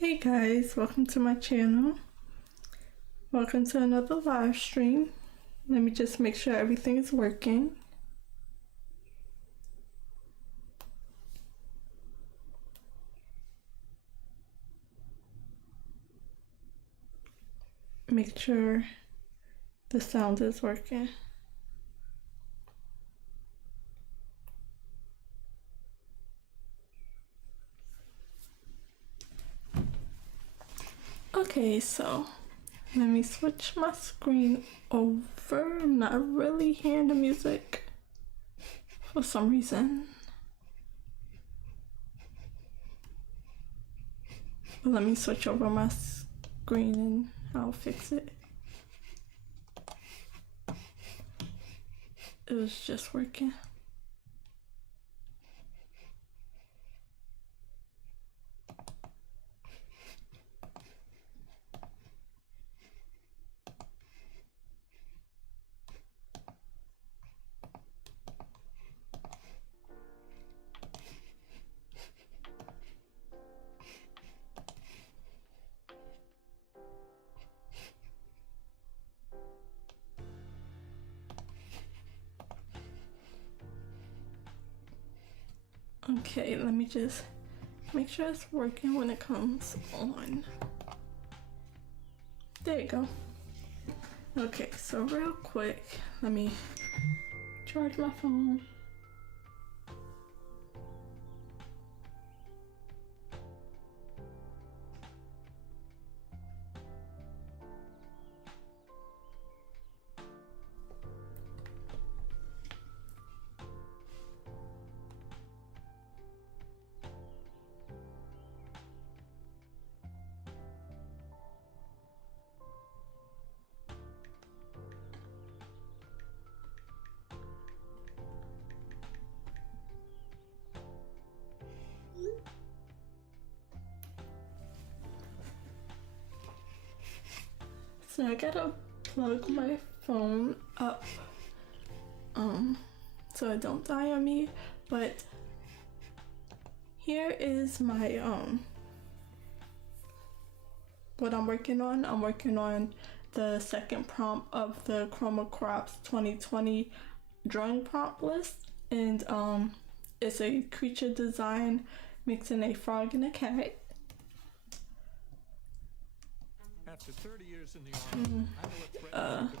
Hey guys, welcome to my channel. Welcome to another live stream. Let me just make sure everything is working. Make sure the sound is working. Okay, so let me switch my screen over. I'm not really hearing the music for some reason. But let me switch over my screen and I'll fix it. It was just working. Okay, let me just make sure it's working when it comes on. There you go. Okay, so real quick, let me charge my phone. So I gotta plug my phone up so it don't die on me, but here is my what I'm working on. I'm working on the second prompt of the Chroma Crops 2020 drawing prompt list, and it's a creature design mixing a frog and a cat. After 30 years in the army,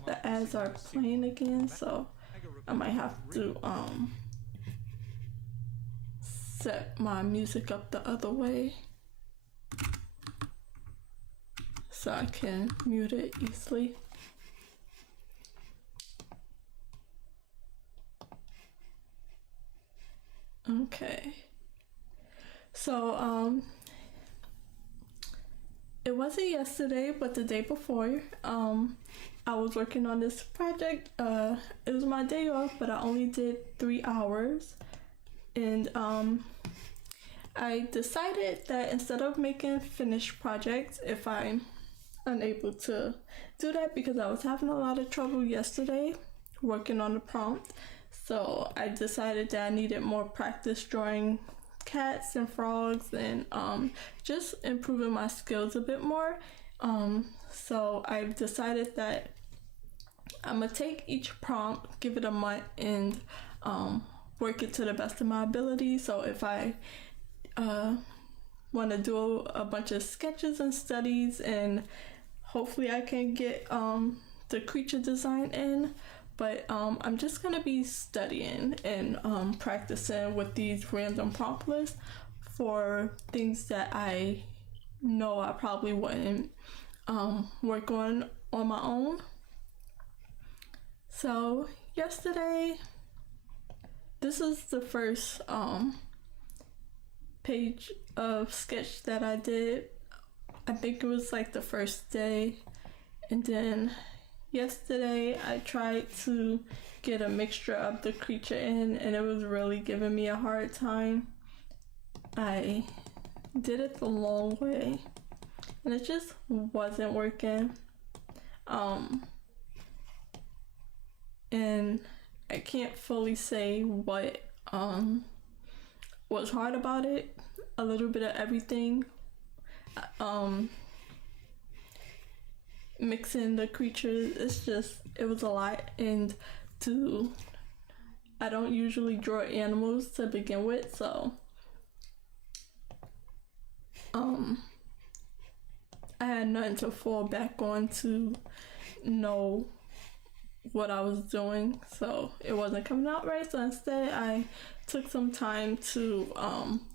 The ads are playing again, so I might have to set my music up the other way so I can mute it easily. Okay, so it wasn't yesterday, but the day before, I was working on this project. It was my day off, but I only did 3 hours. And I decided that instead of making finished projects, if I'm unable to do that, because I was having a lot of trouble yesterday working on the prompt. So I decided that I needed more practice drawing cats and frogs and just improving my skills a bit more. So I've decided that I'm gonna take each prompt, give it a month, and work it to the best of my ability. So if I want to do a bunch of sketches and studies, and hopefully I can get the creature design in, but I'm just gonna be studying and practicing with these random prompt lists for things that I know I probably wouldn't work on my own. So yesterday, this is the first page of sketch that I did. I think it was like the first day, and then yesterday I tried to get a mixture of the creature in, and it was really giving me a hard time. I did it the long way and it just wasn't working. And I can't fully say what was hard about it. A little bit of everything. mixing the creatures, it was a lot. And I don't usually draw animals to begin with, so I had nothing to fall back on to know what I was doing, so it wasn't coming out right. So instead I took some time to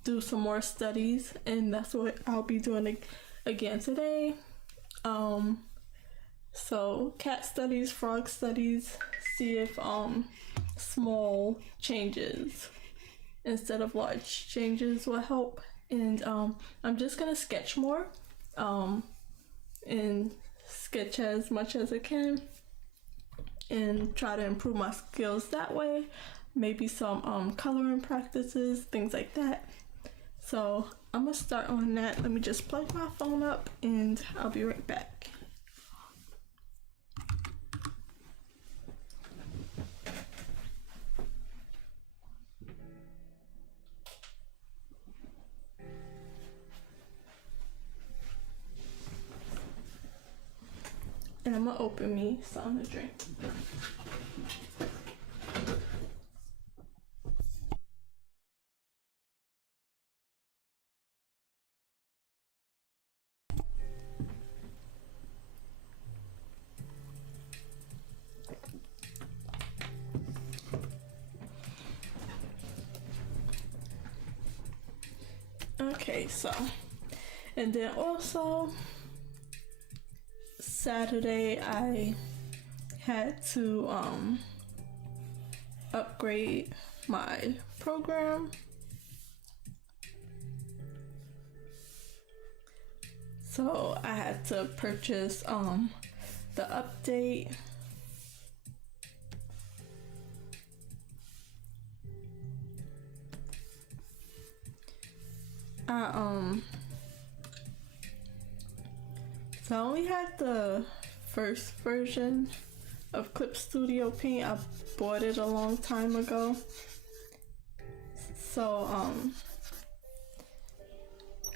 do some more studies, and that's what I'll be doing again today. So cat studies, frog studies, see if small changes instead of large changes will help. And I'm just gonna sketch more and sketch as much as I can and try to improve my skills that way. Maybe some coloring practices, things like that. So I'm gonna start on that. Let me just plug my phone up and I'll be right back. And I'm gonna open me something to drink. Okay, so, and then also Saturday I had to upgrade my program. So I had to purchase the update. So I only had the first version of Clip Studio Paint. I bought it a long time ago. So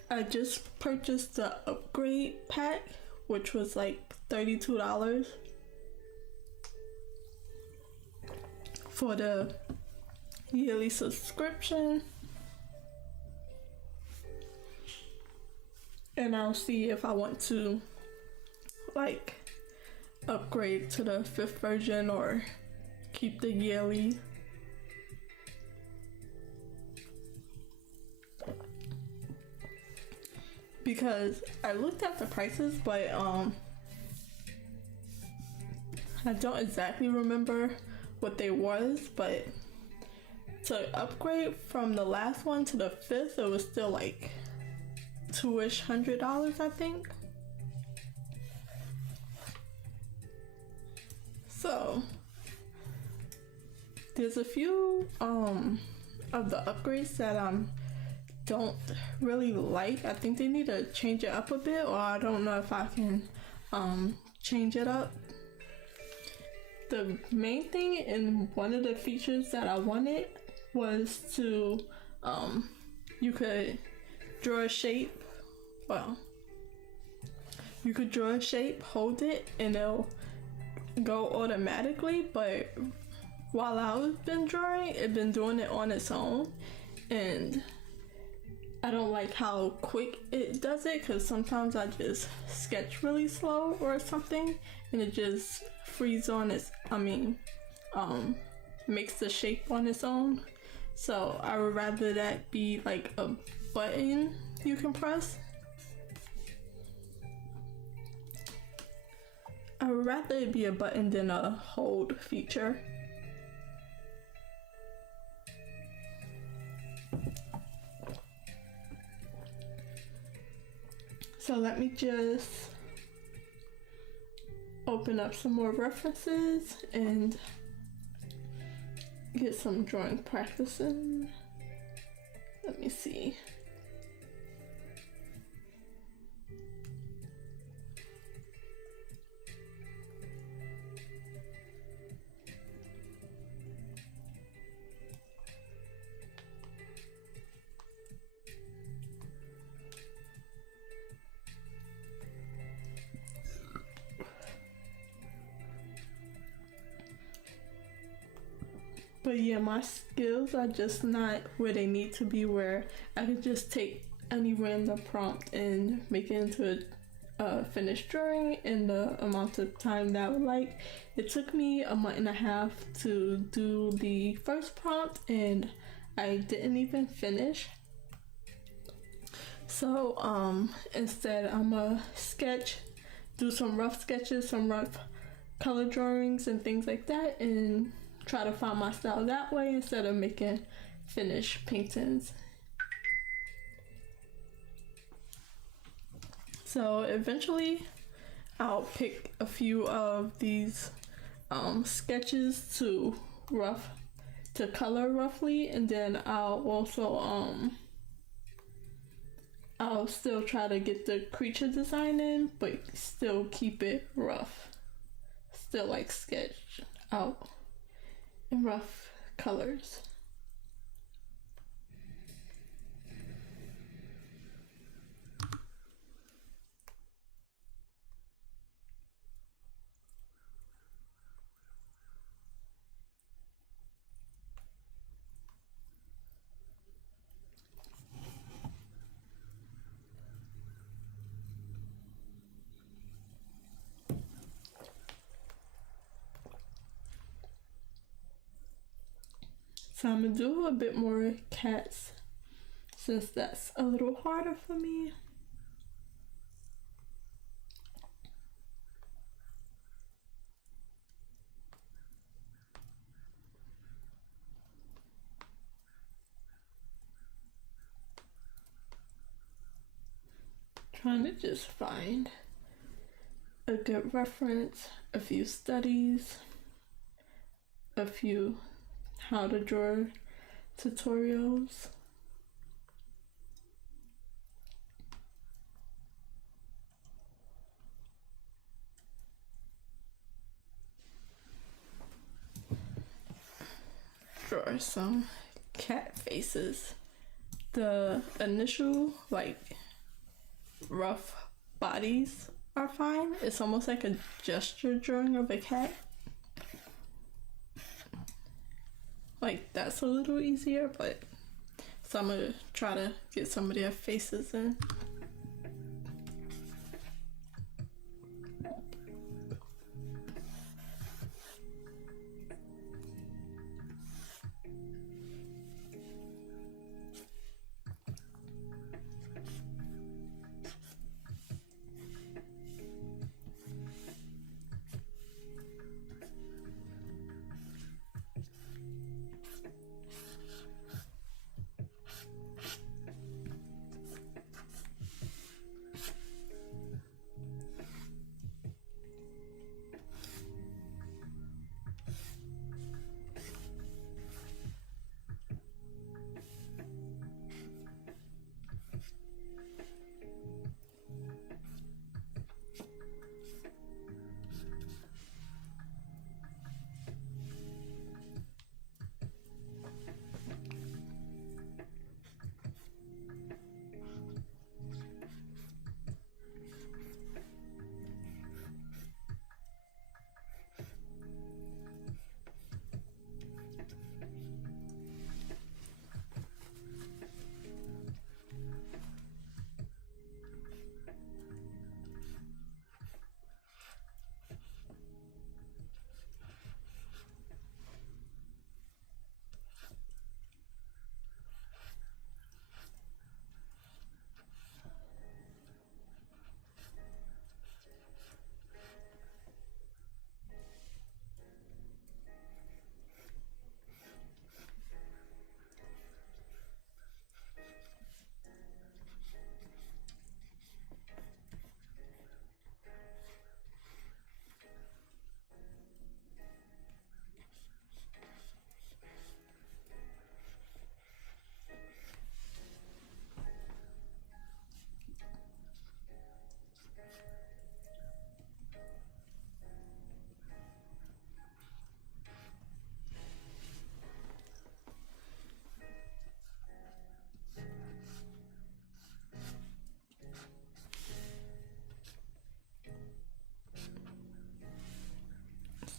I just purchased the upgrade pack, which was like $32 for the yearly subscription. And I'll see if I want to like upgrade to the 5th version or keep the yearly. Because I looked at the prices, but I don't exactly remember what they was, but to upgrade from the last one to the 5th, it was still like $200, I think. So there's a few of the upgrades that I don't really like. I think they need to change it up a bit, or I don't know if I can change it up. The main thing and one of the features that I wanted was to you could draw a shape. Well, you could draw a shape, hold it, and it'll go automatically. But while I've been drawing, it's been doing it on its own, and I don't like how quick it does it, because sometimes I just sketch really slow or something and it just freezes on its, makes the shape on its own. So I would rather that be like a button you can press. I would rather it be a button than a hold feature. So let me just open up some more references and get some drawing practice in. Let me see. But yeah, my skills are just not where they need to be, where I could just take any random prompt and make it into a finished drawing in the amount of time that I would like. It took me a month and a half to do the first prompt, and I didn't even finish. So instead I'm a sketch, do some rough sketches, some rough color drawings and things like that, and try to find my style that way instead of making finished paintings. So eventually I'll pick a few of these sketches to color roughly, and then I'll also I'll still try to get the creature design in, but still keep it rough. Still like sketch out in rough colors. So I'm gonna do a bit more cats since that's a little harder for me. Trying to just find a good reference, a few studies, a few how to draw tutorials. Draw some cat faces. The initial rough bodies are fine. It's almost like a gesture drawing of a cat. Like that's a little easier, but so I'm gonna try to get some of their faces in.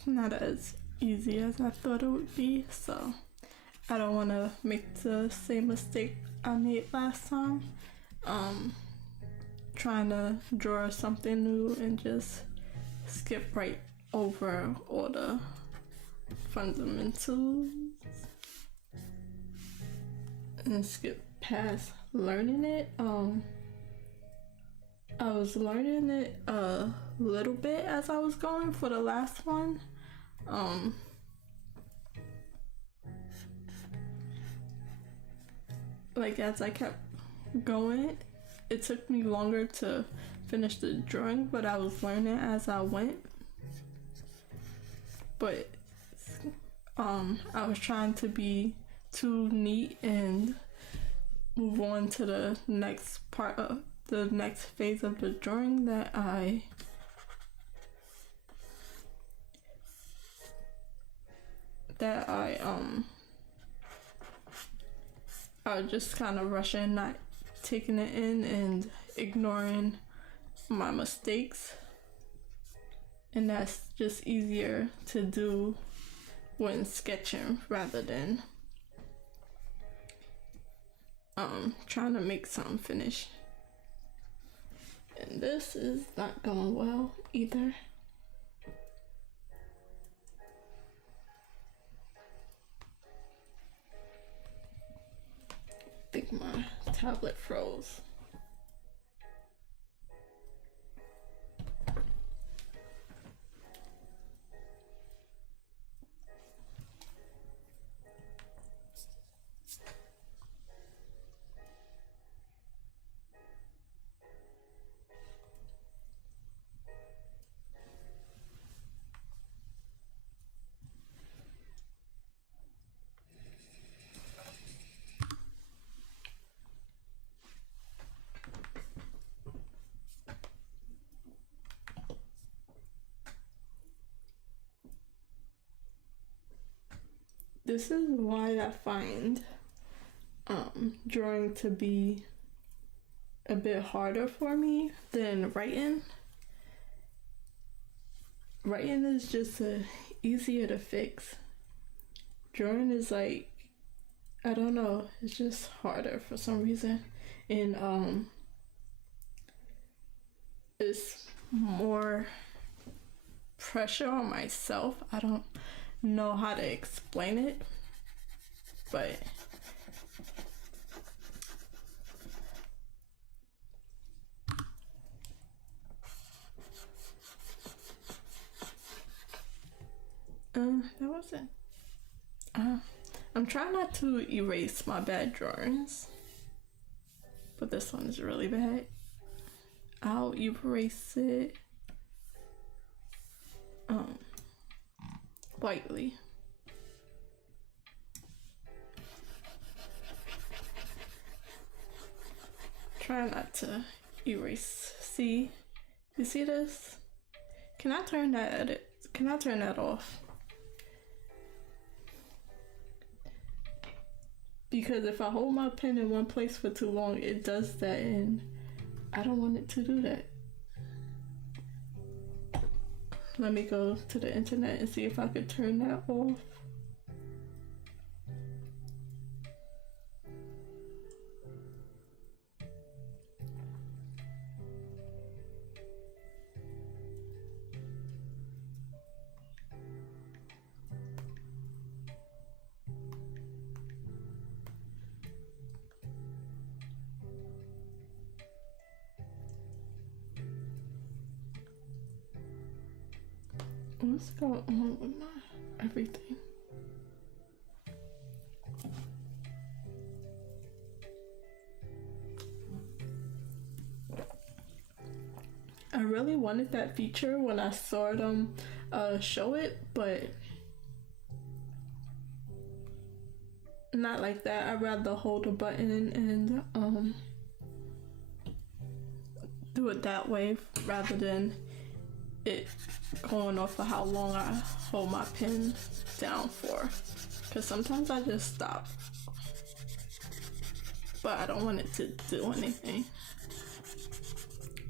Not as easy as I thought it would be, so I don't want to make the same mistake I made last time. Trying to draw something new and just skip right over all the fundamentals and skip past learning it. I was learning it a little bit as I was going for the last one. Like as I kept going, it took me longer to finish the drawing, but I was learning as I went. But I was trying to be too neat and move on to the next part of the next phase of the drawing that I was just kind of rushing, not taking it in and ignoring my mistakes. And that's just easier to do when sketching rather than trying to make something finish. And this is not going well either. I think my tablet froze. This is why I find drawing to be a bit harder for me than writing. Writing is just easier to fix. Drawing is like, I don't know, it's just harder for some reason. And it's more pressure on myself. I don't know how to explain it, but that wasn't I'm trying not to erase my bad drawings, but this one is really bad. I'll erase it lightly. Try not to erase. See? You see this? Can I turn that off? Because if I hold my pen in one place for too long, it does that, and I don't want it to do that. Let me go to the internet and see if I could turn that off. What's going on with my everything? I really wanted that feature when I saw them show it, but not like that. I'd rather hold a button and do it that way rather than it going off of how long I hold my pen down for, because sometimes I just stop, but I don't want it to do anything.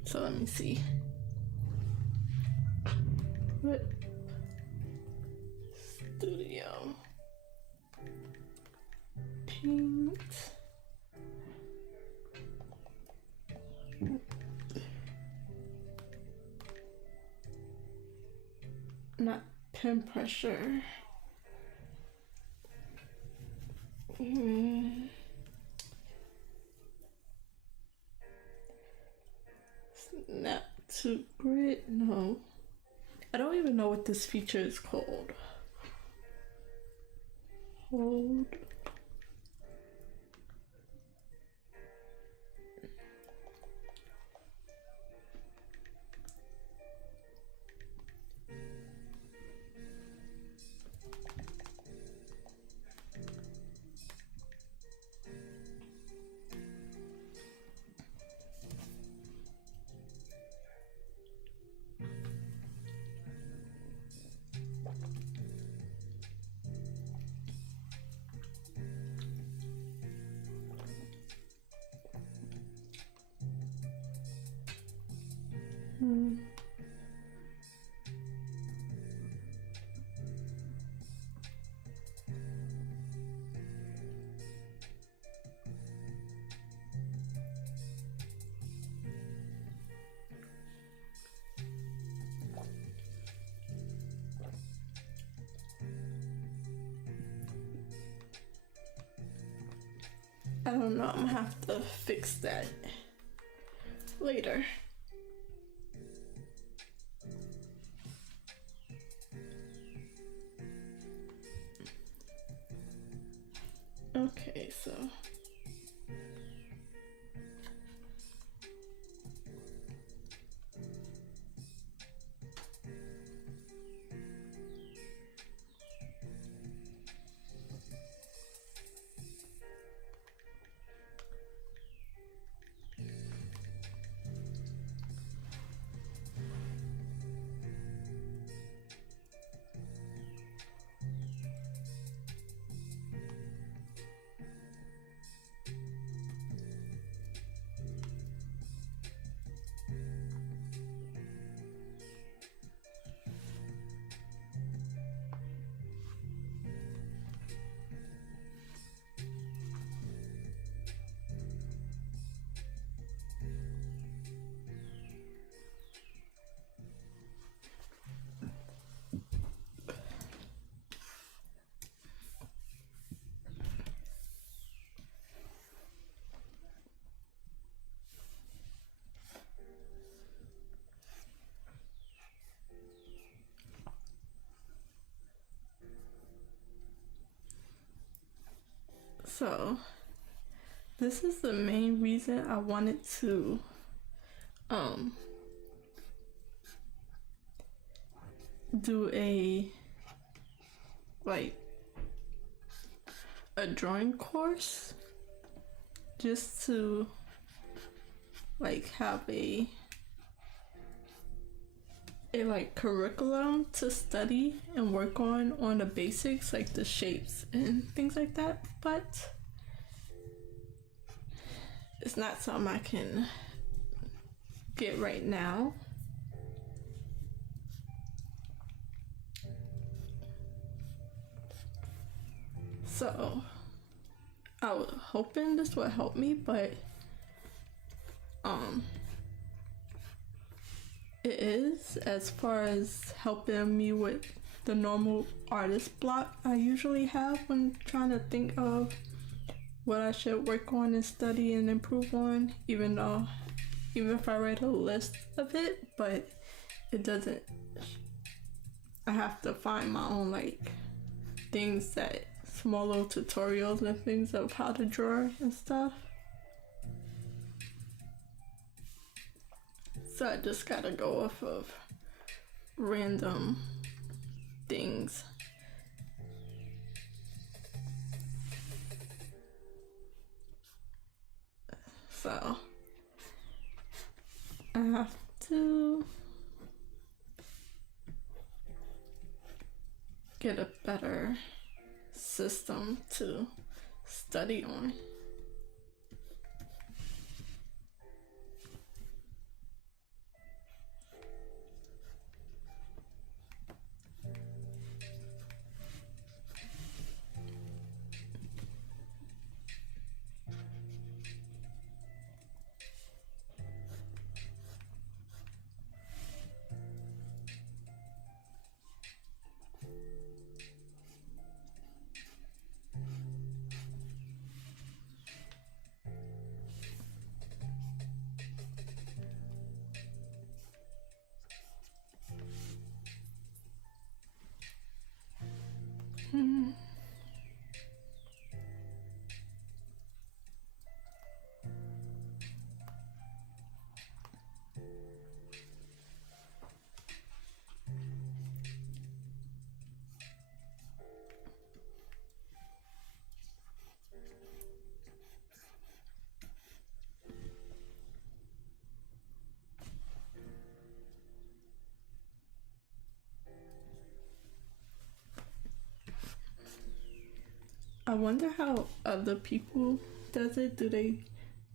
So let me see. What? Studio. Paint. Not pen pressure. Snap to grid? No. I don't even know what this feature is called. Hold. I don't know, I'm gonna have to fix that later. Okay, so this is the main reason I wanted to do a drawing course, just to have a curriculum to study and work on the basics, like the shapes and things like that, but it's not something I can get right now. So I was hoping this would help me, but it is, as far as helping me with the normal artist block I usually have when trying to think of what I should work on and study and improve on, even if I read a list of it, but it doesn't, I have to find my own things, that small little tutorials and things of how to draw and stuff. So I just gotta go off of random things. So I have to get a better system to study on. I wonder how other people does it. Do they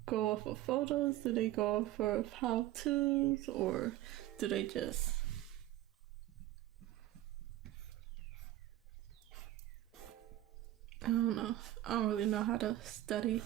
go off of photos? Do they go off of how-tos? Or do they just... I don't know. I don't really know how to study.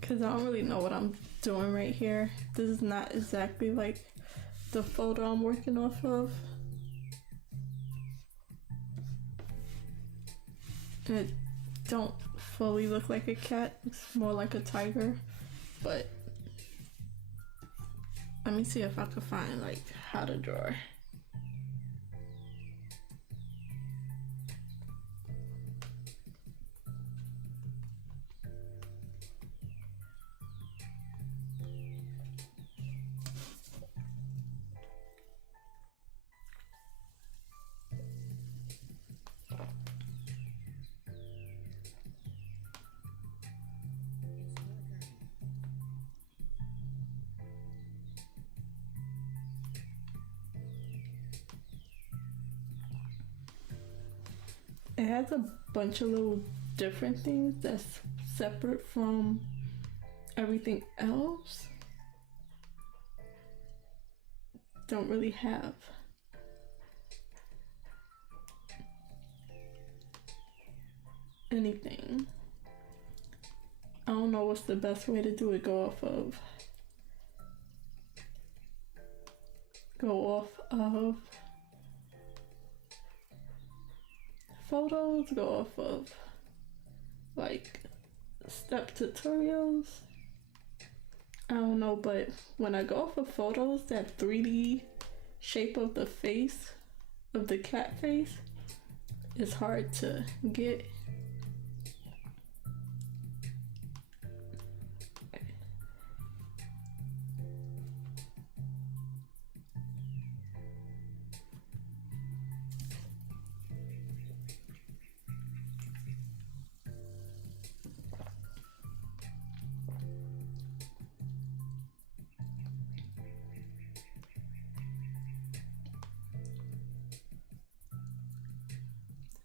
Because I don't really know what I'm doing right here. This is not exactly like the photo I'm working off of. It don't fully look like a cat. It's more like a tiger. But let me see if I can find like how to draw. It has a bunch of little different things that's separate from everything else. Don't really have anything. I don't know what's the best way to do it. Go off of photos, go off of like step tutorials. I don't know, but when I go off of photos, that 3D shape of the face, of the cat face, is hard to get.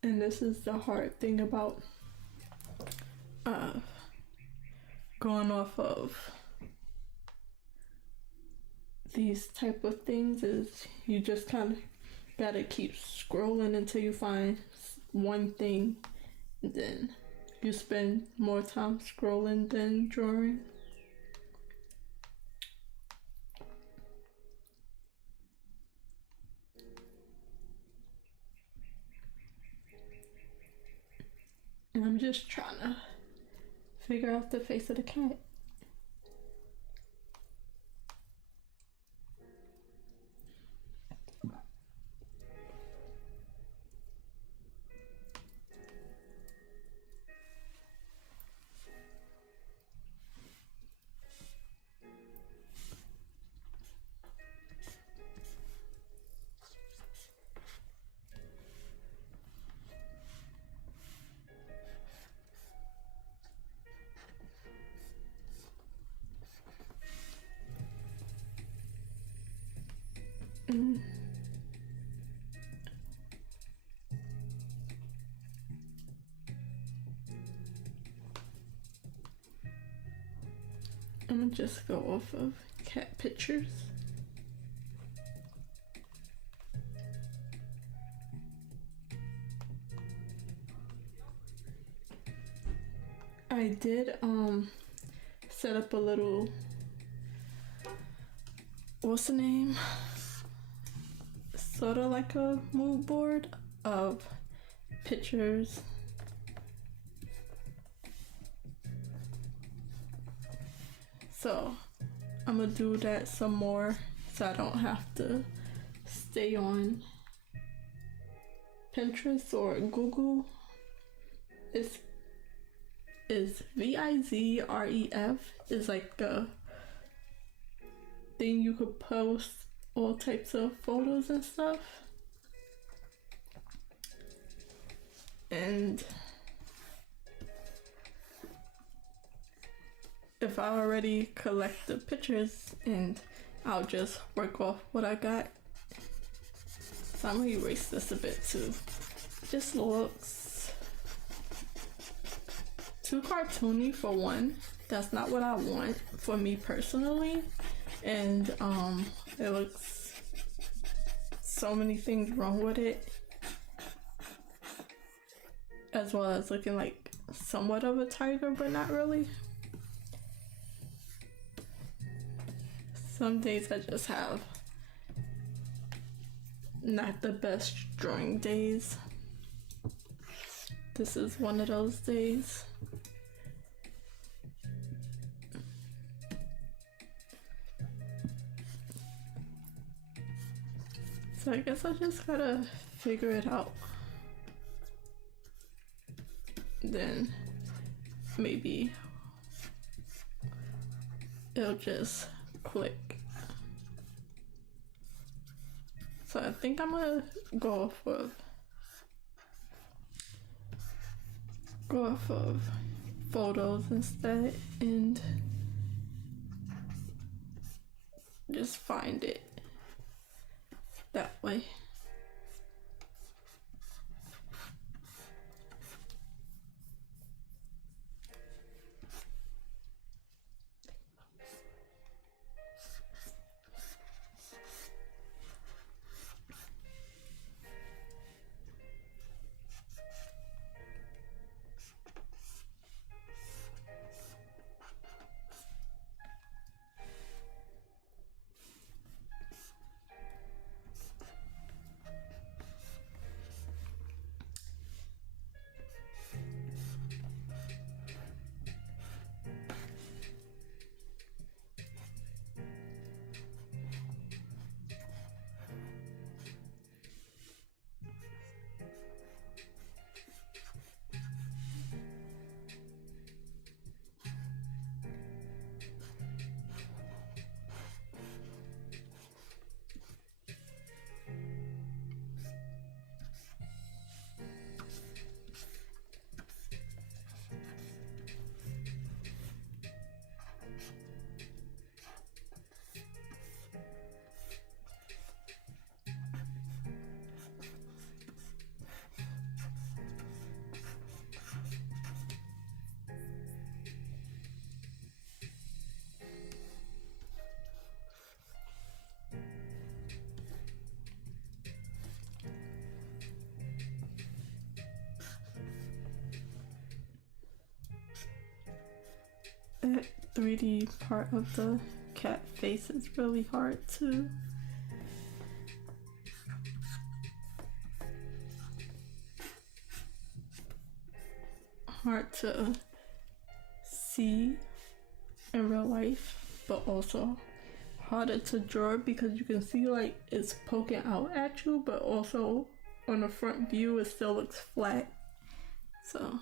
And this is the hard thing about going off of these type of things, is you just kind of gotta keep scrolling until you find one thing, and then you spend more time scrolling than drawing. And I'm just trying to figure out the face of the cat. I'm gonna just go off of cat pictures. I did set up a little, what's the name? Sort of like a mood board of pictures. So I'm gonna do that some more so I don't have to stay on Pinterest or Google is VIZREF is like the thing you could post all types of photos and stuff. And if I already collect the pictures, and I'll just work off what I got. So I'm gonna erase this a bit too. Just looks too cartoony for one. That's not what I want for me personally. And it looks so many things wrong with it. As well as looking like somewhat of a tiger, but not really. Some days I just have not the best drawing days. This is one of those days. So I guess I just gotta figure it out. Then maybe it'll just click. So I think I'm gonna go off of photos instead and just find it that way. That 3D part of the cat face is really hard to see in real life, but also harder to draw because you can see like it's poking out at you, but also on the front view it still looks flat. So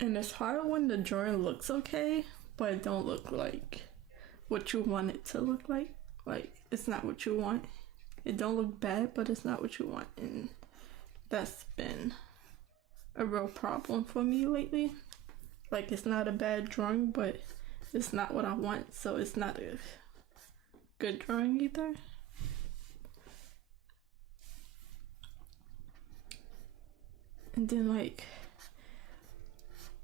and it's hard when the drawing looks okay, but it don't look like what you want it to look like. Like, it's not what you want. It don't look bad, but it's not what you want. And that's been a real problem for me lately. Like, it's not a bad drawing, but it's not what I want, so it's not a good drawing either. And then, like,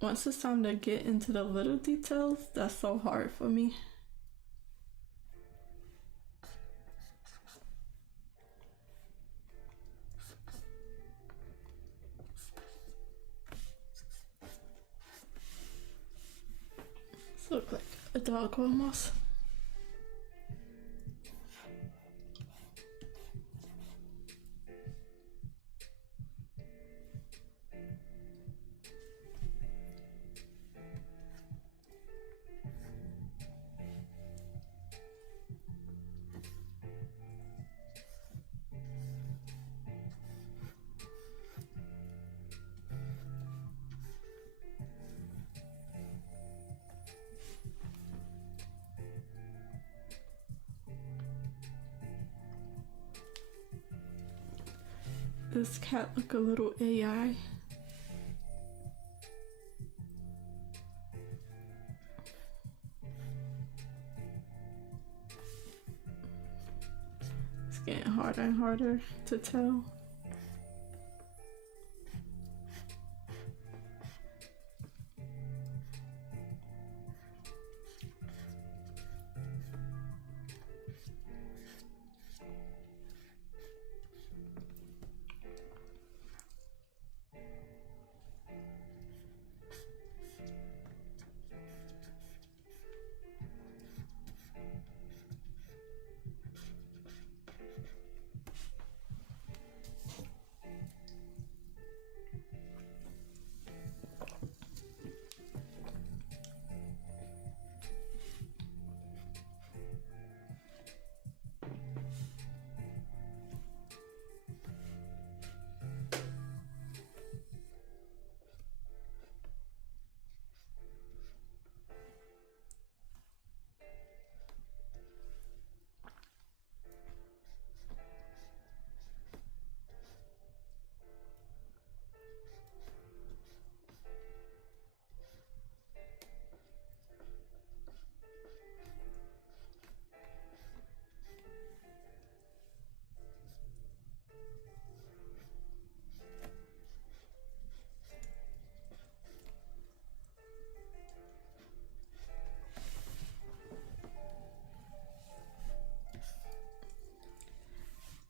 once it's time to get into the little details, that's so hard for me. Look like a dog almost. This cat look a little AI. It's getting harder and harder to tell.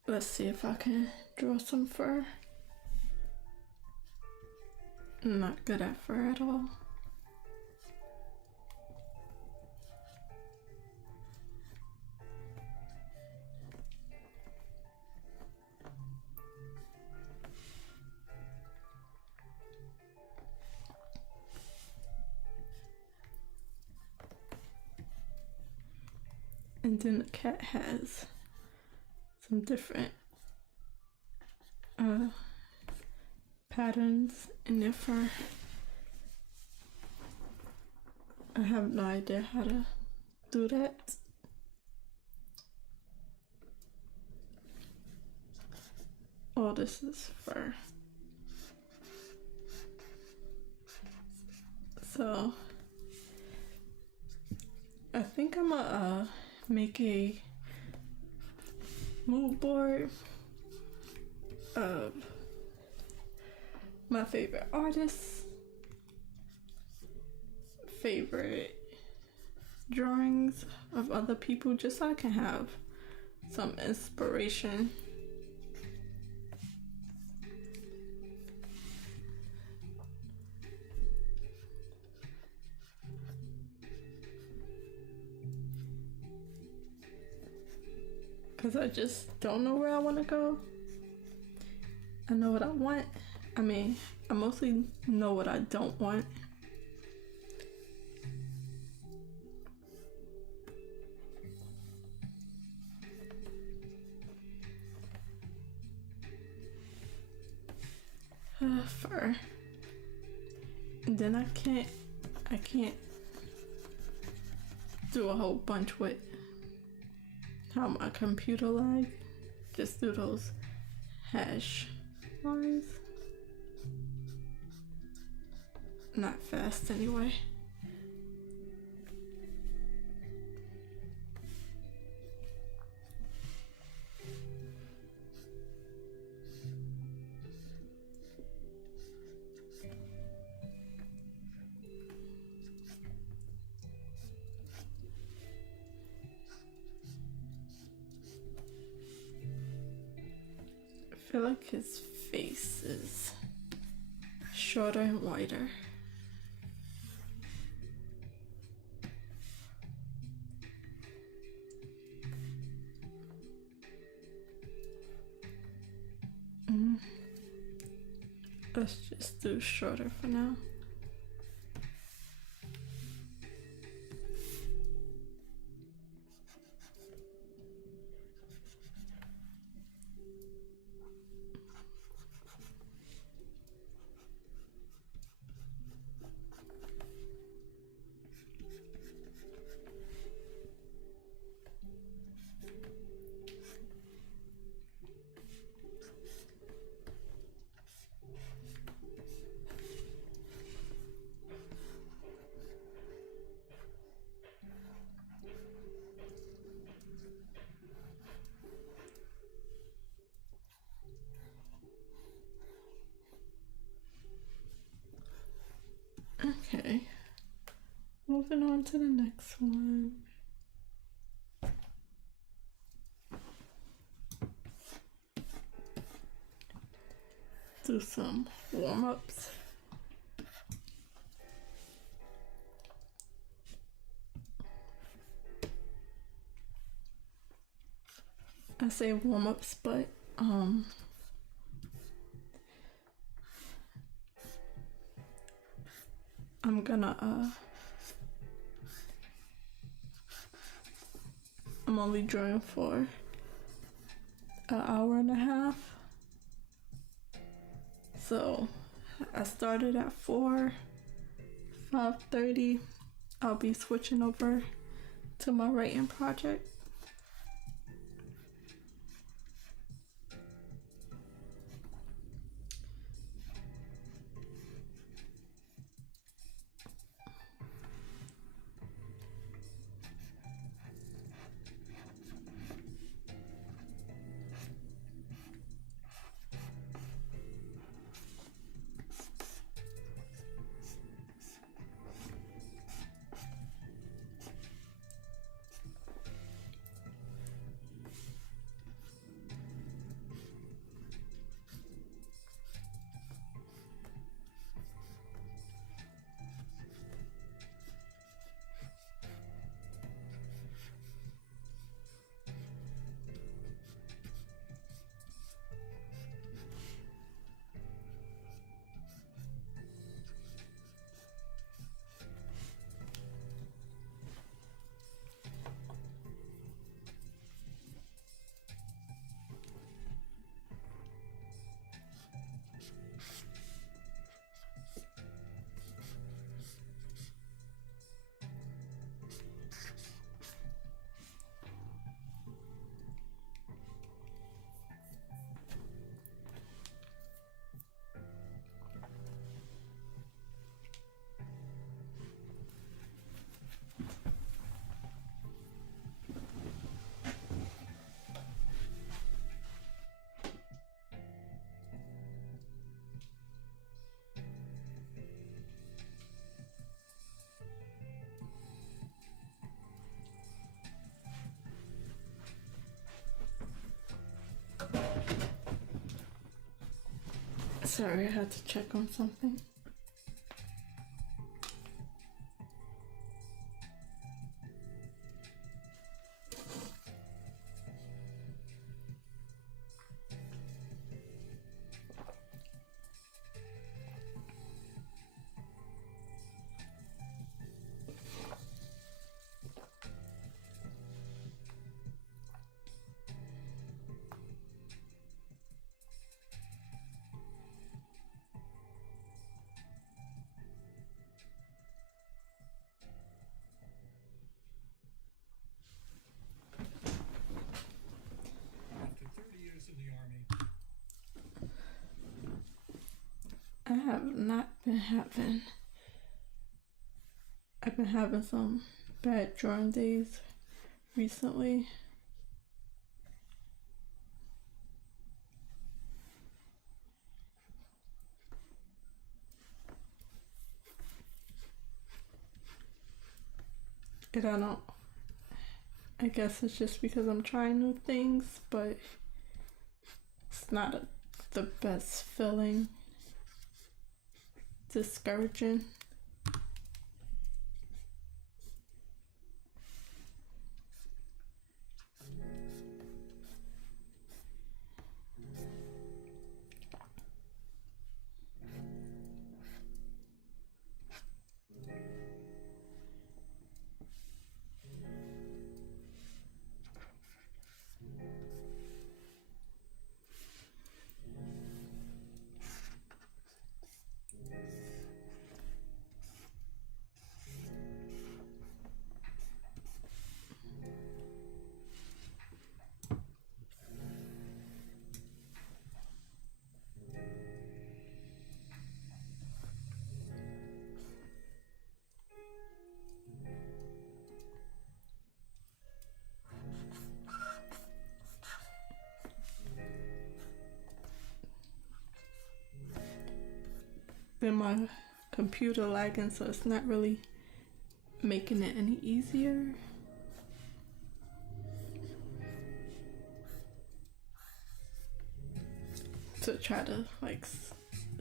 Let's see if I can draw some fur. I'm not good at fur at all. And then the cat has some different patterns in their fur. I have no idea how to do that. Oh, this is fur. So I think I'm gonna make a mood board of my favorite artists, favorite drawings of other people, just so I can have some inspiration. Because I just don't know where I want to go. I know what I want. I mean, I mostly know what I don't want. Fur. And then I can't do a whole bunch with how my computer lag. Just do those hash lines. Not fast anyway. I feel like his face is shorter and wider. Let's just do shorter for now. Okay, moving on to the next one. Do some warm-ups. I say warm-ups, but I'm gonna I'm only drawing for an hour and a half. So I started at 5:30. I'll be switching over to my writing project. Sorry, I had to check on something. After 30 years in the Army, I have not been having. I've been having some bad drawing days recently. And I guess it's just because I'm trying new things, but it's not the best feeling. Discouraging. then my computer lagging, so it's not really making it any easier. To try to like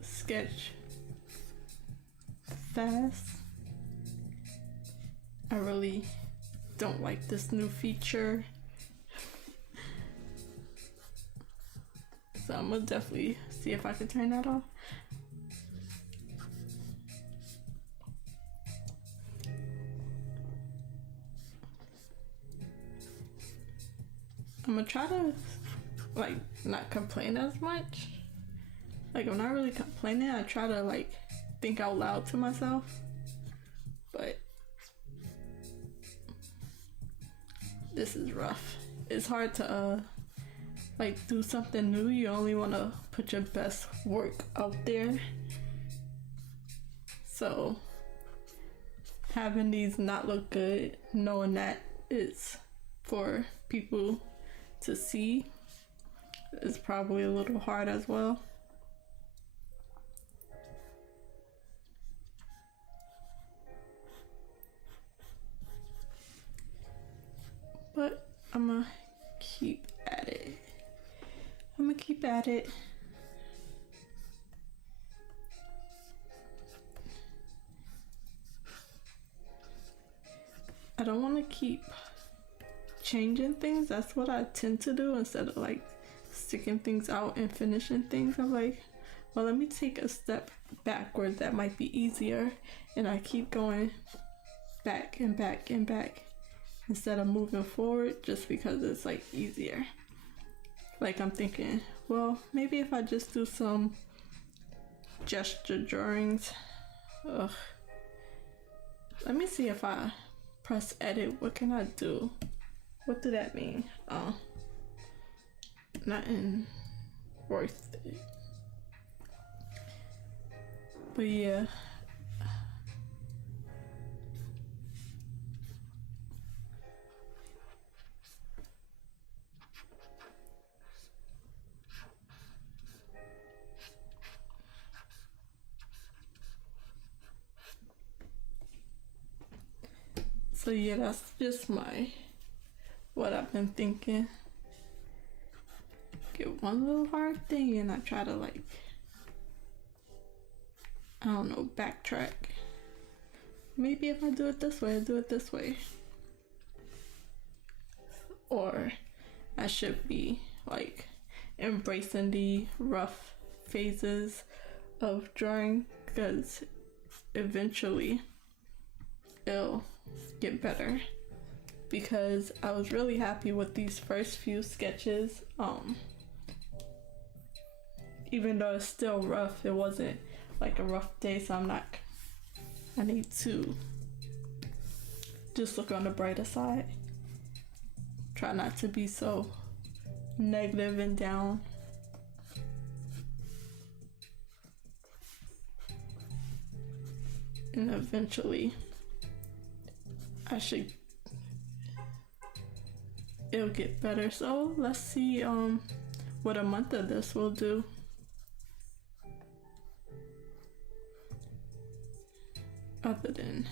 sketch fast. I really don't like this new feature, so I'm gonna definitely see if I can turn that off. I'm gonna try to like not complain as much. Like, I'm not really complaining. I try to like think out loud to myself, but this is rough. It's hard to like do something new. You only want to put your best work out there, so having these not look good, knowing that it's for people to see, is probably a little hard as well. But I'm gonna keep at it. I don't want to keep changing things. That's what I tend to do instead of like sticking things out and finishing things. I'm like, well, let me take a step backward. That might be easier. And I keep going back and back and back instead of moving forward just because it's like easier. Like, I'm thinking, well, maybe if I just do some gesture drawings. Ugh. Let me see if I press edit. What can I do? What did that mean? Oh, nothing worth it. But yeah. So yeah, that's just what I've been thinking. Get one little hard thing and I try to like, I don't know, backtrack. Maybe if I do it this way, I do it this way. Or I should be like embracing the rough phases of drawing, because eventually it'll get better. Because I was really happy with these first few sketches. Even though it's still rough, it wasn't like a rough day, so I need to just look on the brighter side. Try not to be so negative and down. And eventually it'll get better. So let's see what a month of this will do. Other than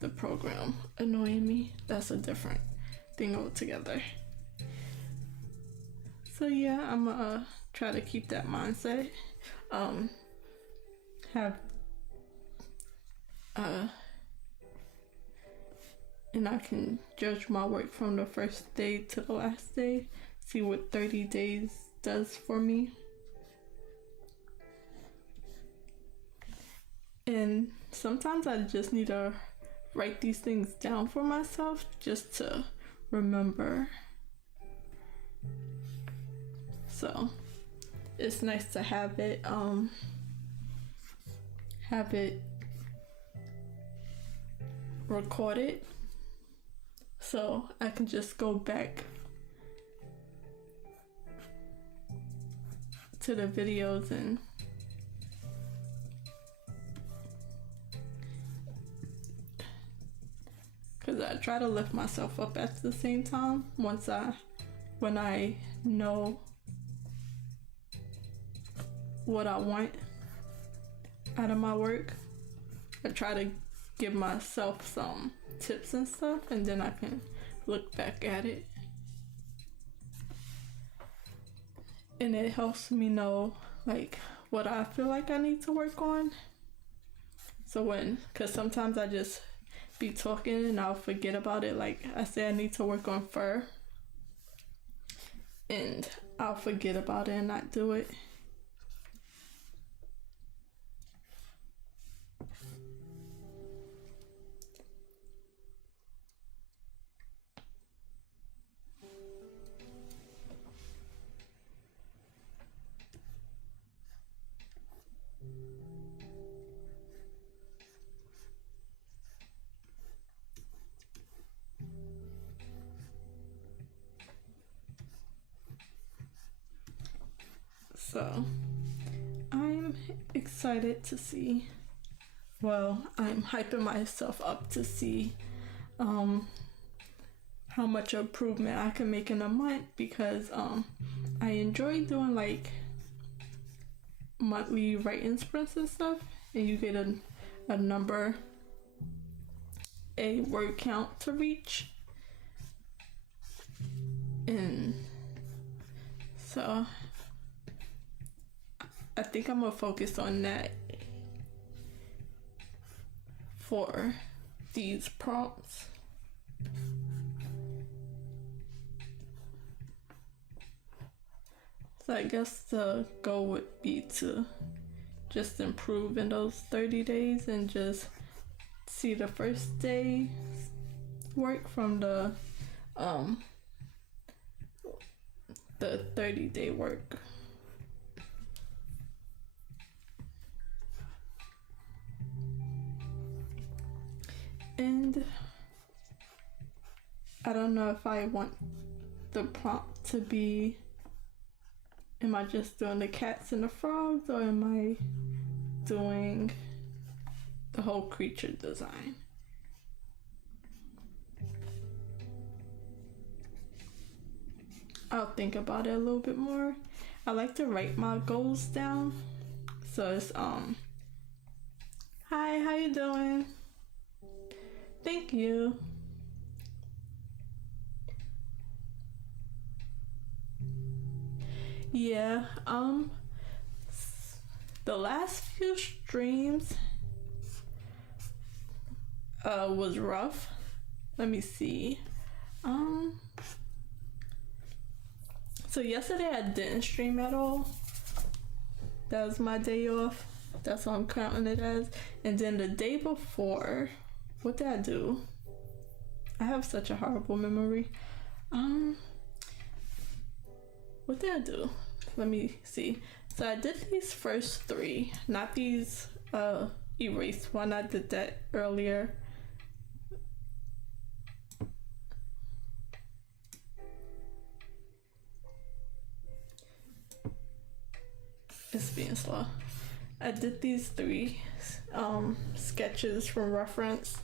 the program annoying me, that's a different thing altogether. So yeah, I'm gonna try to keep that mindset. And I can judge my work from the first day to the last day, see what 30 days does for me. And sometimes I just need to write these things down for myself just to remember. So it's nice to have it recorded, so I can just go back to the videos and because I try to lift myself up at the same time when I know what I want. out of my work. I try to give myself some tips and stuff, and then I can look back at it. And it helps me know like what I feel like I need to work on. So cause sometimes I just be talking and I'll forget about it. Like I say I need to work on fur, and I'll forget about it and not do it. So I'm excited to see, well, I'm hyping myself up to see how much improvement I can make in a month, because I enjoy doing like monthly writing sprints and stuff, and you get a number, a word count to reach. And so I think I'm gonna focus on that for these prompts. So I guess the goal would be to just improve in those 30 days and just see the first day work from the 30-day work. And I don't know if I want the prompt to be, am I just doing the cats and the frogs, or am I doing the whole creature design? I'll think about it a little bit more. I like to write my goals down. So it's hi, how you doing? Thank you. Yeah, the last few streams was rough. Let me see. So yesterday I didn't stream at all. That was my day off. That's what I'm counting it as. And then the day before, what did I do? I have such a horrible memory. What did I do? Let me see. So I did these first three, not these erased one. I did that earlier. It's being slow. I did these three sketches from reference.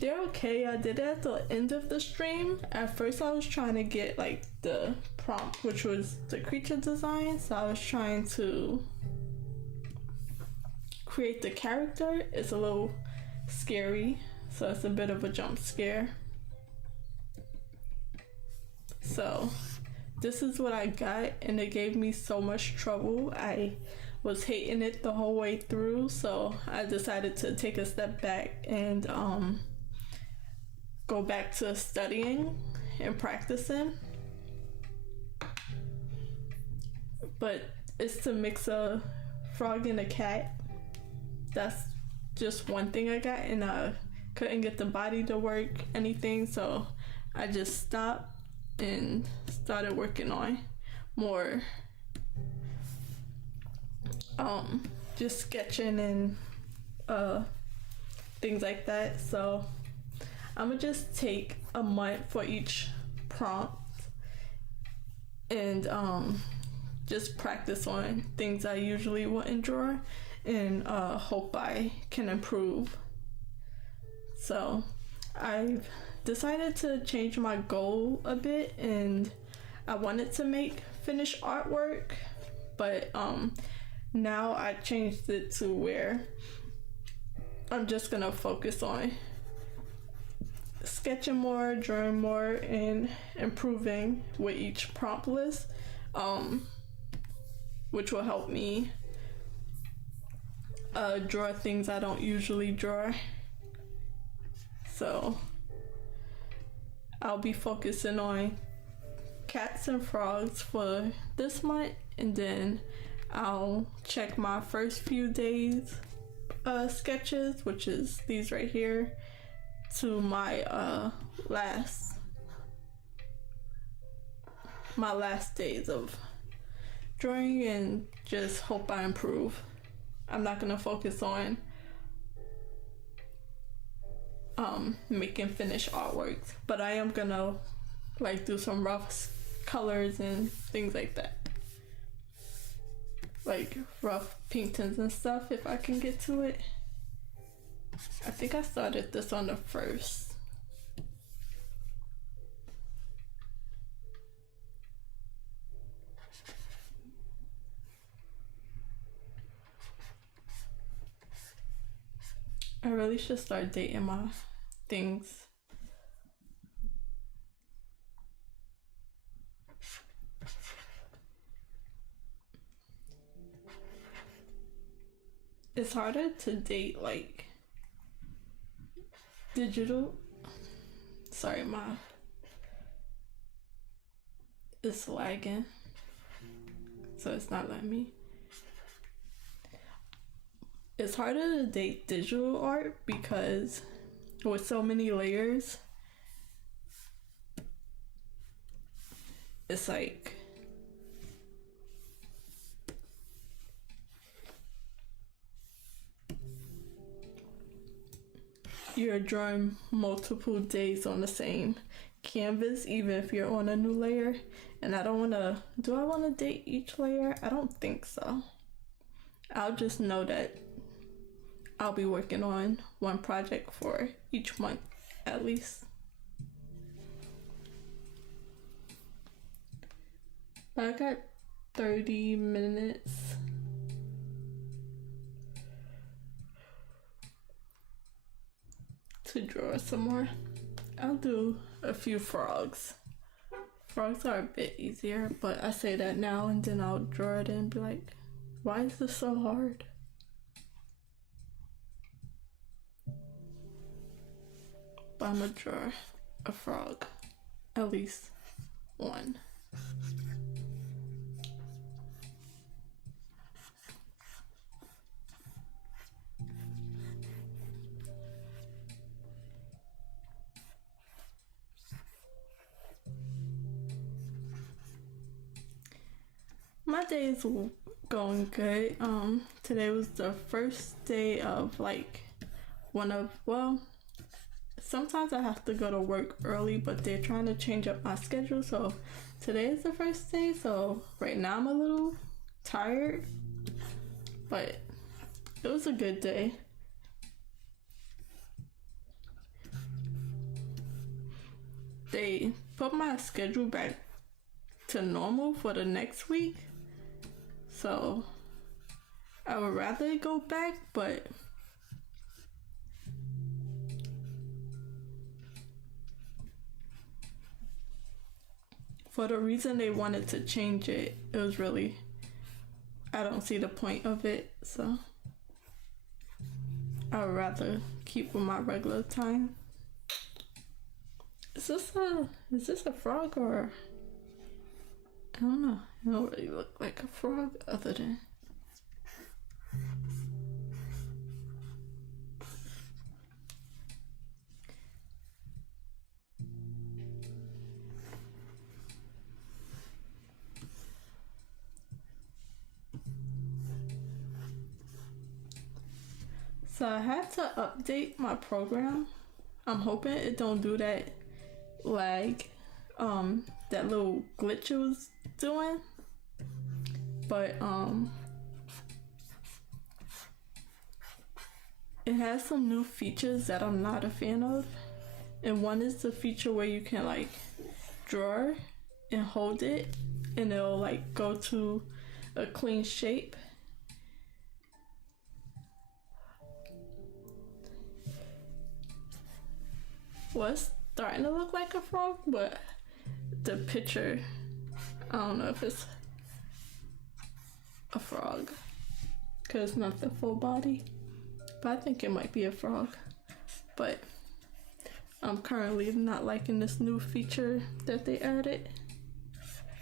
They're okay. I did it at the end of the stream. At first I was trying to get like the prompt, which was the creature design. So I was trying to create the character. It's a little scary, so it's a bit of a jump scare. So this is what I got, and it gave me so much trouble. I was hating it the whole way through, so I decided to take a step back and go back to studying and practicing. But it's to mix a frog and a cat. That's just one thing I got, and I couldn't get the body to work anything, so I just stopped and started working on more just sketching and things like that. So I'm gonna just take a month for each prompt and just practice on things I usually wouldn't draw, and hope I can improve. So I've decided to change my goal a bit, and I wanted to make finished artwork, but now I changed it to where I'm just gonna focus on sketching more, drawing more, and improving with each prompt list, which will help me draw things I don't usually draw. So I'll be focusing on cats and frogs for this month, and then I'll check my first few days sketches, which is these right here, to my last days of drawing, and just hope I improve. I'm not gonna focus on making finished artworks, but I am gonna like do some rough colors and things like that, like rough paintings and stuff if I can get to it. I think I started this on the 1st. I really should start dating my things. It's harder to date like digital. Sorry, it's lagging, so it's not letting me. It's harder to date digital art because with so many layers, it's like you're drawing multiple days on the same canvas, even if you're on a new layer. And I want to date each layer? I don't think so. I'll just know that I'll be working on one project for each month at least. But I got 30 minutes. To draw some more. I'll do a few frogs. Frogs are a bit easier, but I say that now and then I'll draw it and be like, why is this so hard? But I'm gonna draw a frog, at least one. My day is going good. Today was the first day of sometimes I have to go to work early, but they're trying to change up my schedule, so today is the first day. So right now I'm a little tired, but it was a good day. They put my schedule back to normal for the next week, so I would rather go back, but for the reason they wanted to change it, it was really, I don't see the point of it, so I would rather keep with my regular time. Is this a frog or? I don't know. It don't really look like a frog other than. So I had to update my program. I'm hoping it don't do that lag, that little glitch it was doing. But it has some new features that I'm not a fan of. And one is the feature where you can like draw and hold it and it'll like go to a clean shape. was starting to look like a frog, but the picture, I don't know if it's a frog because it's not the full body, but I think it might be a frog. But I'm currently not liking this new feature that they added.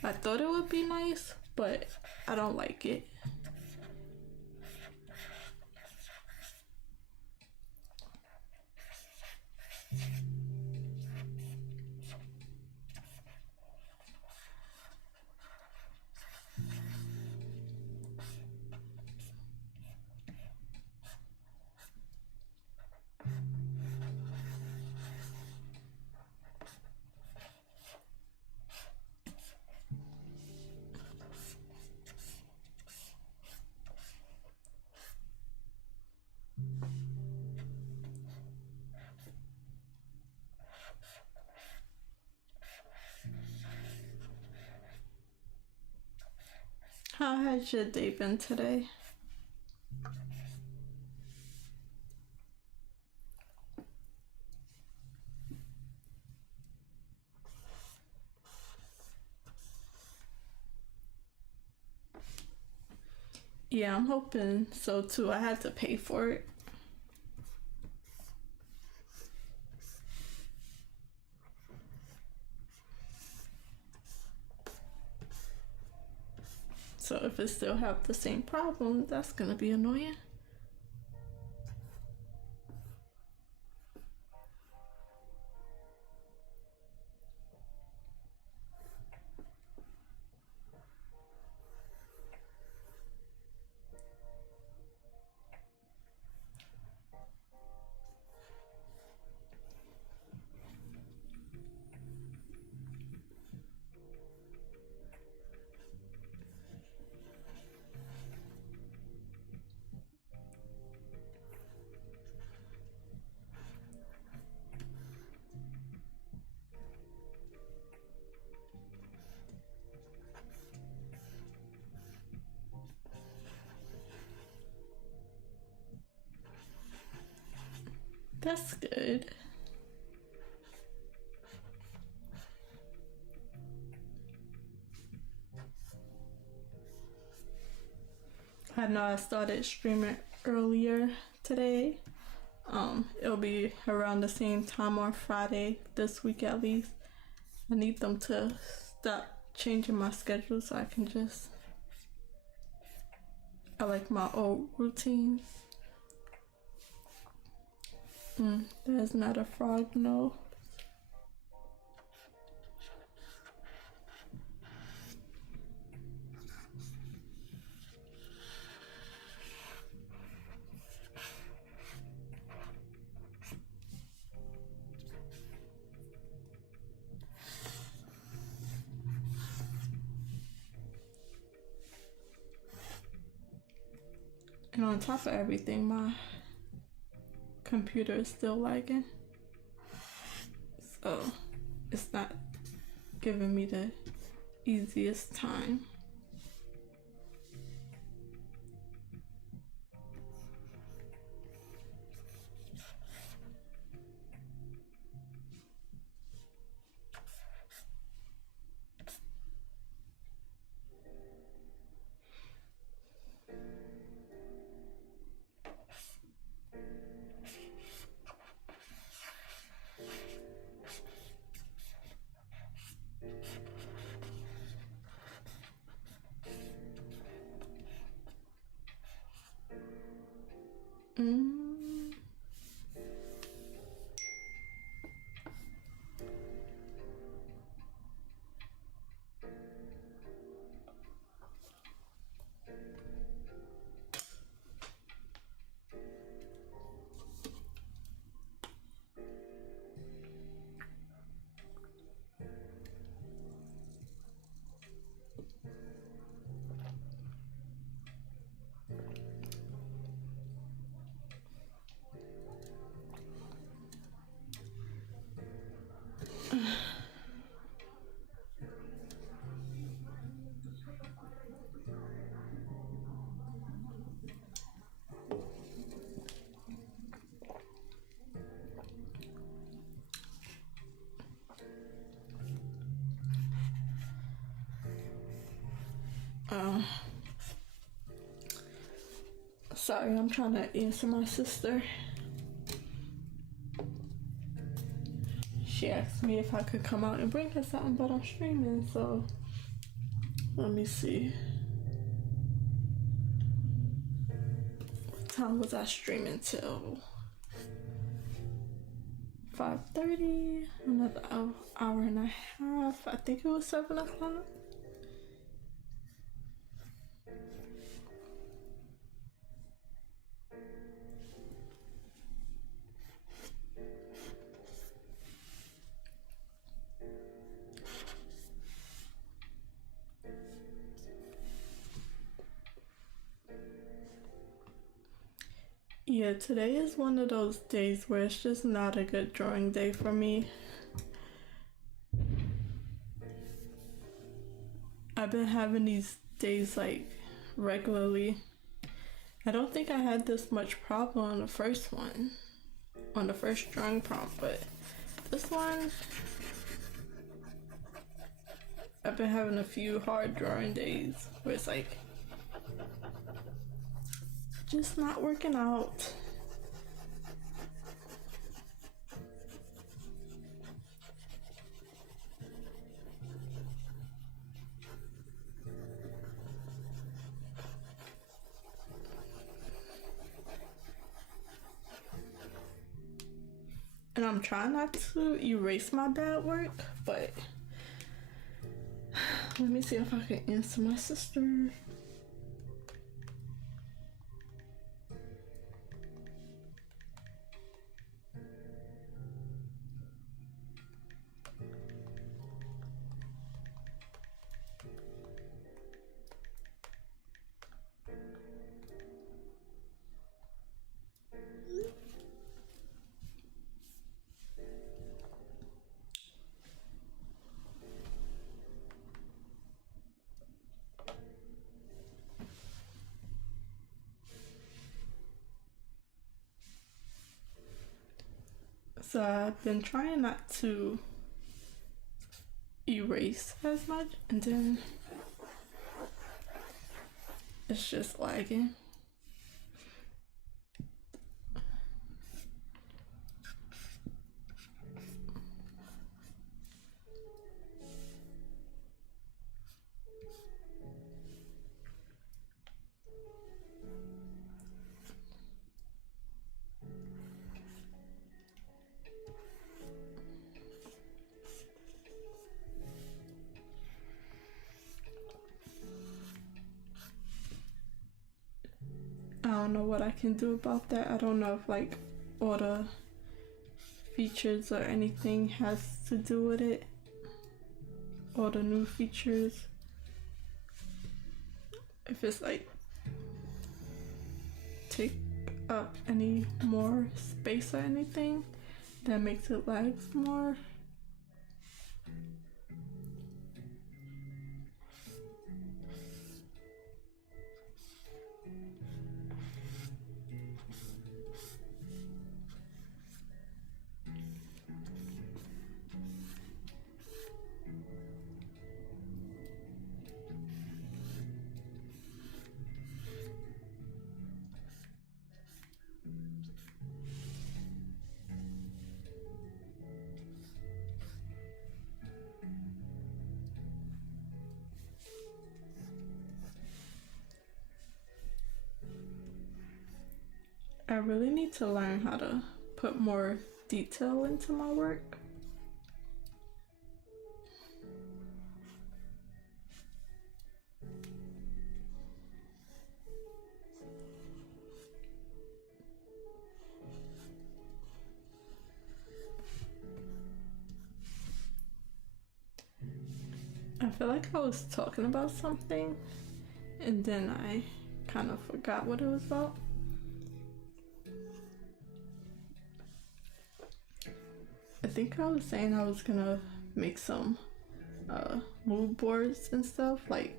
I thought it would be nice, but I don't like it. How has your day been today? Yeah, I'm hoping so too. I had to pay for it. So if it still have the same problem, that's gonna be annoying. That's good. I know I started streaming earlier today. It'll be around the same time on Friday this week at least. I need them to stop changing my schedule so I can just, I like my old routine. That is not a frog, no. And on top of everything, my computer is still lagging. So it's not giving me the easiest time. Sorry, I'm trying to answer my sister. She asked me if I could come out and bring her something, but I'm streaming, so let me see. What time was I streaming till? 5:30, another hour and a half. I think it was 7 o'clock. Yeah, today is one of those days where it's just not a good drawing day for me. I've been having these days like regularly. I don't think I had this much problem on the first one, on the first drawing prompt, but this one, I've been having a few hard drawing days where it's like just not working out. And I'm trying not to erase my bad work, but let me see if I can answer my sister. So I've been trying not to erase as much, and then it's just lagging. I don't know what I can do about that. I don't know if like all the features or anything has to do with it. All the new features. If it's like take up any more space or anything that makes it lag more. I really need to learn how to put more detail into my work. I feel like I was talking about something and then I kind of forgot what it was about. I think I was saying I was gonna make some mood boards and stuff, like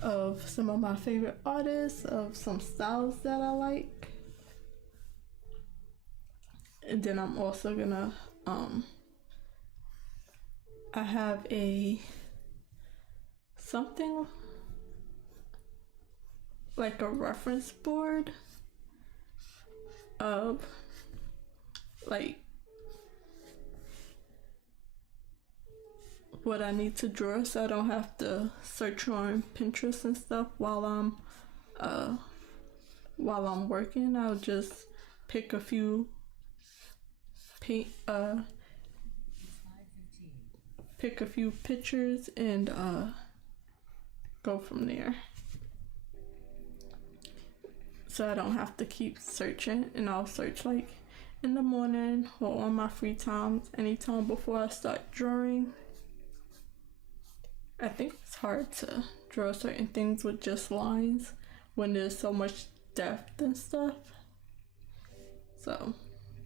of some of my favorite artists, of some styles that I like. And then I'm also gonna I have a something like a reference board of like what I need to draw, so I don't have to search on Pinterest and stuff while I'm working. I'll just pick a few pick a few pictures and go from there. So I don't have to keep searching, and I'll search like in the morning or on my free times, anytime before I start drawing. I think it's hard to draw certain things with just lines when there's so much depth and stuff. So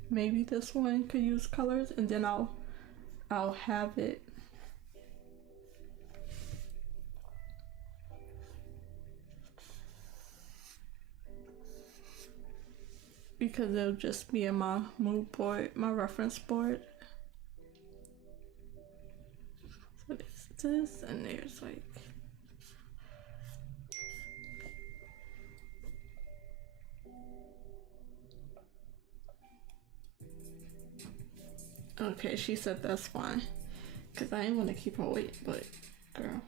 maybe this one could use colors, and then I'll have it because it'll just be in my mood board, my reference board. So there's this, and there's like okay, she said that's fine, because I didn't want to keep her waiting, but girl.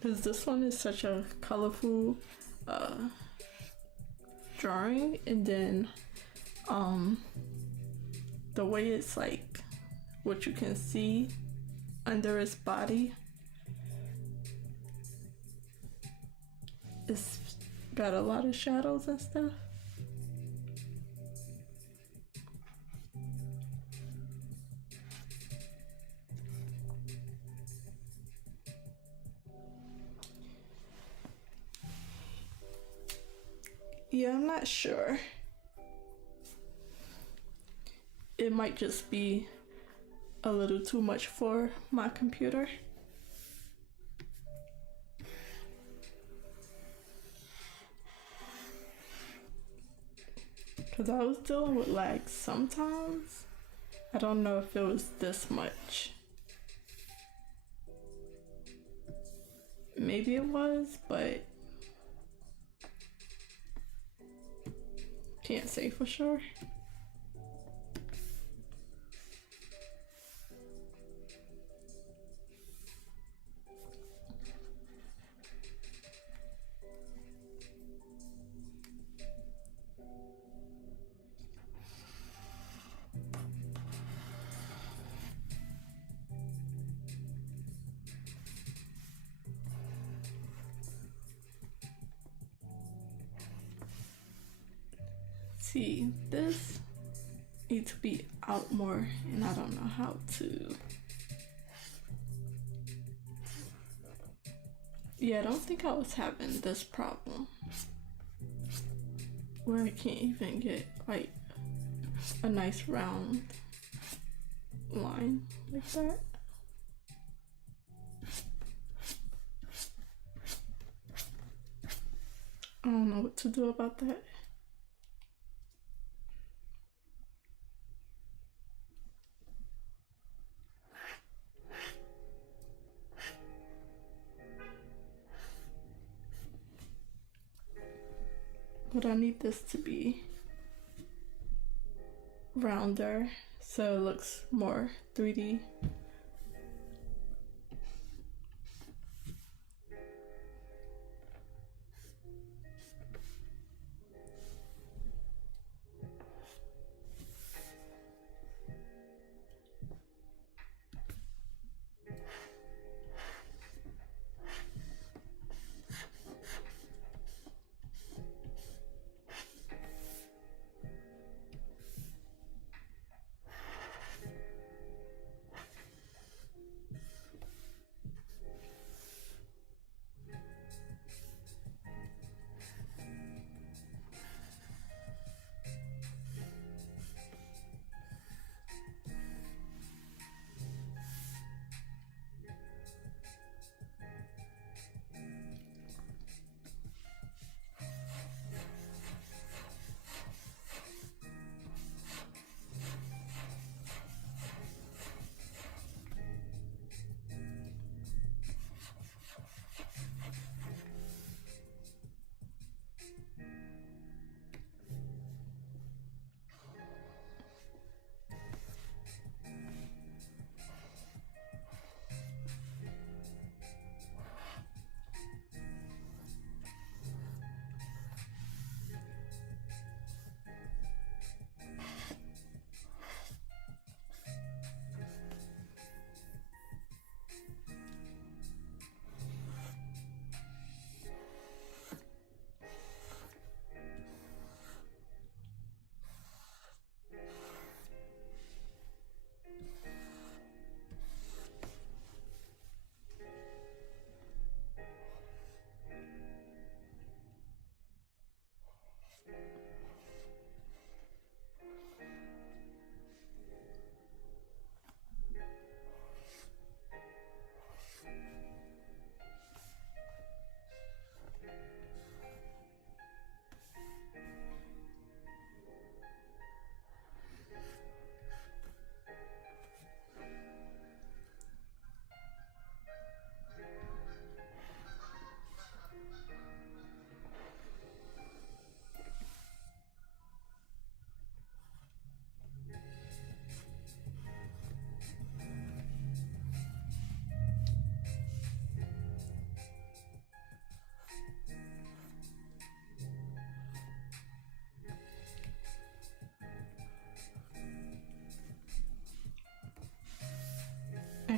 Because this one is such a colorful drawing, and then the way it's like what you can see under its body, it's got a lot of shadows and stuff. Yeah, I'm not sure. It might just be a little too much for my computer. Because I was dealing with lag sometimes. I don't know if it was this much. Maybe it was, but can't say for sure. See, this needs to be out more, and I don't know how to. Yeah, I don't think I was having this problem where I can't even get like a nice round line like that. I don't know what to do about that. But I need this to be rounder so it looks more 3D.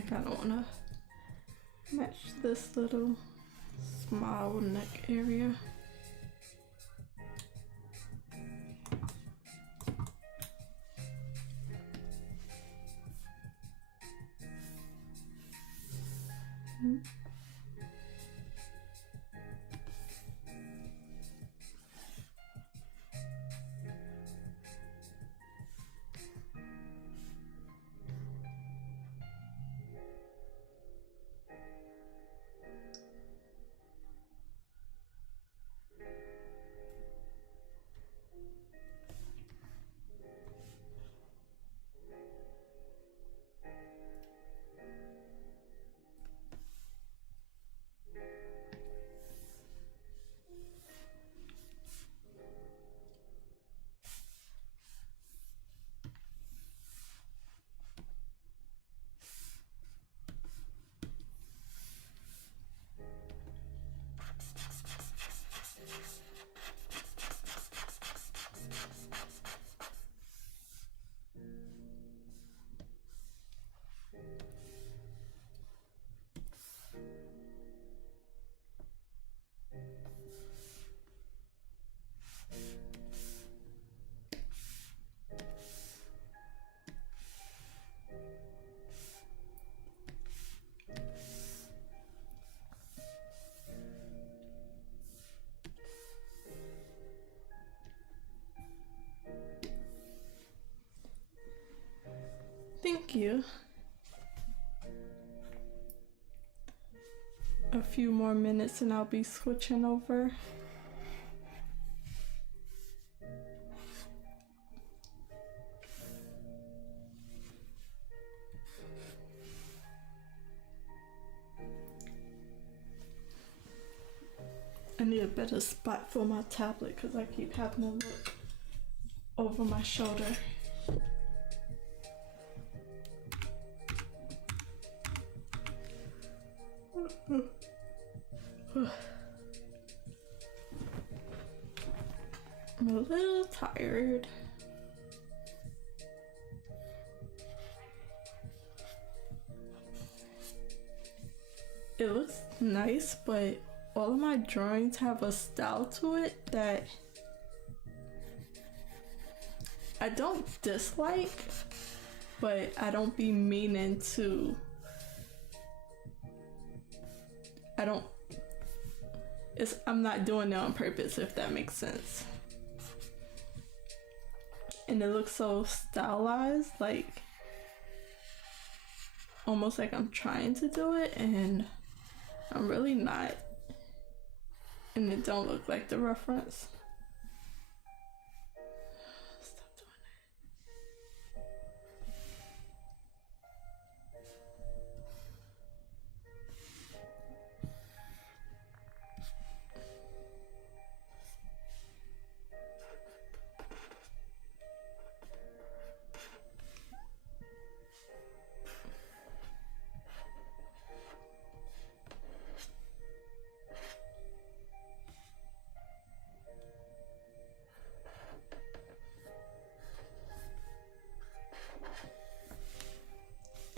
kind of want to match this little small neck area. Thank you. A few more minutes and I'll be switching over. I need a better spot for my tablet because I keep having to look over my shoulder. I'm a little tired. It looks nice, but all of my drawings have a style to it that I don't dislike, but I don't be meaning to. I'm not doing it on purpose, if that makes sense. And it looks so stylized, like almost like I'm trying to do it and I'm really not. And it don't look like the reference. Stop doing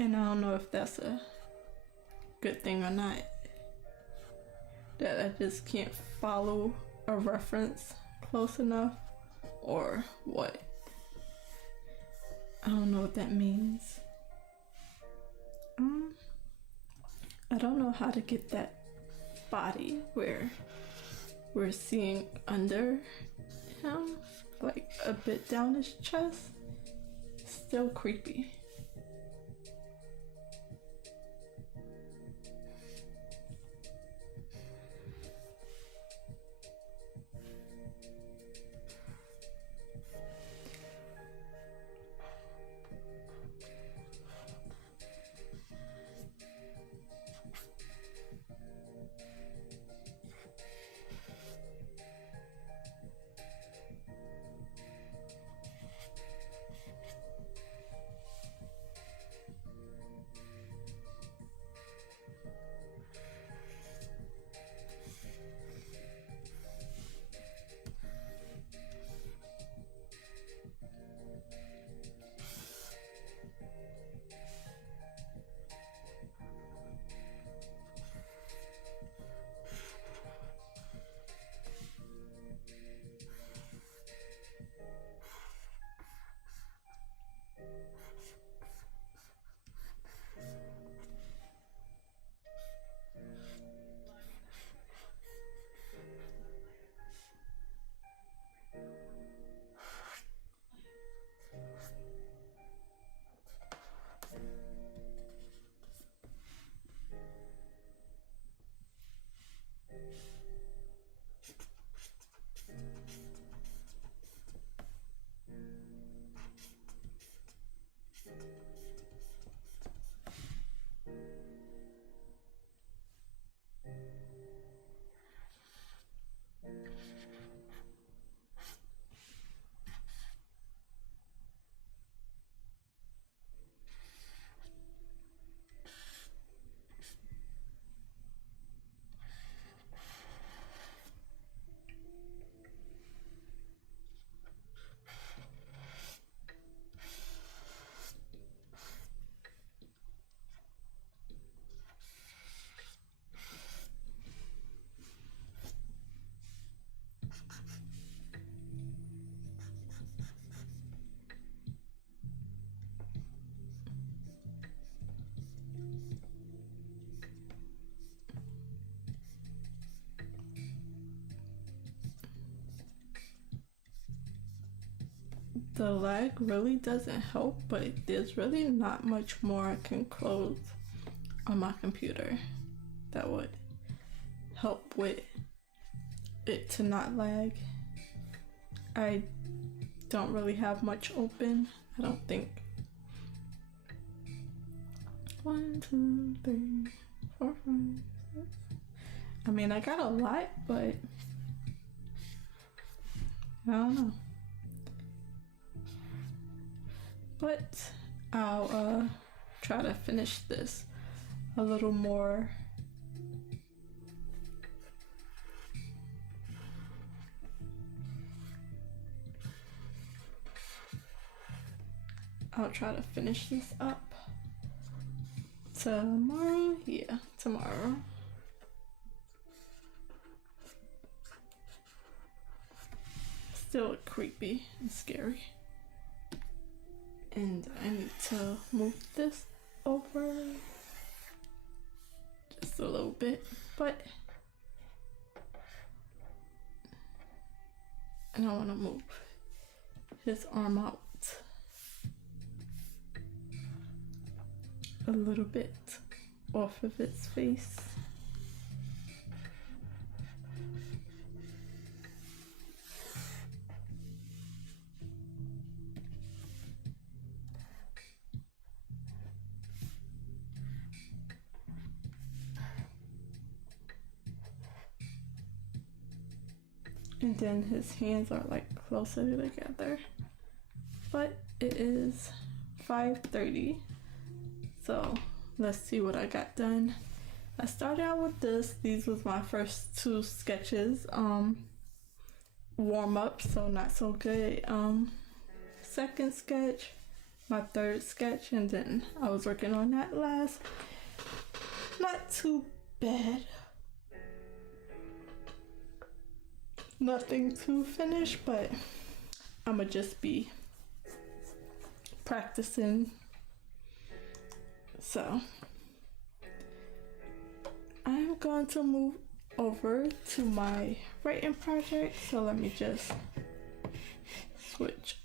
And I don't know if that's a good thing or not. That I just can't follow a reference close enough, or what. I don't know what that means. I don't know how to get that body where we're seeing under him, like a bit down his chest. Still creepy. the lag really doesn't help, but there's really not much more I can close on my computer that would help with it to not lag. I don't really have much open, I don't think. 1, 2, 3, 4, 5, 6. I mean, I got a lot, but I don't know. But I'll try to finish this a little more. I'll try to finish this up tomorrow. Yeah, tomorrow. Still creepy and scary. And I need to move this over just a little bit, but I don't want to move his arm out a little bit off of its face. And then his hands are like closer together. But it is 5:30. So let's see what I got done. I started out with this. These was my first 2 sketches. Warm up, so not so good. Second sketch, my 3rd sketch, and then I was working on that last. Not too bad. Nothing to finish, but I'ma just be practicing. So I'm going to move over to my writing project. So let me just switch.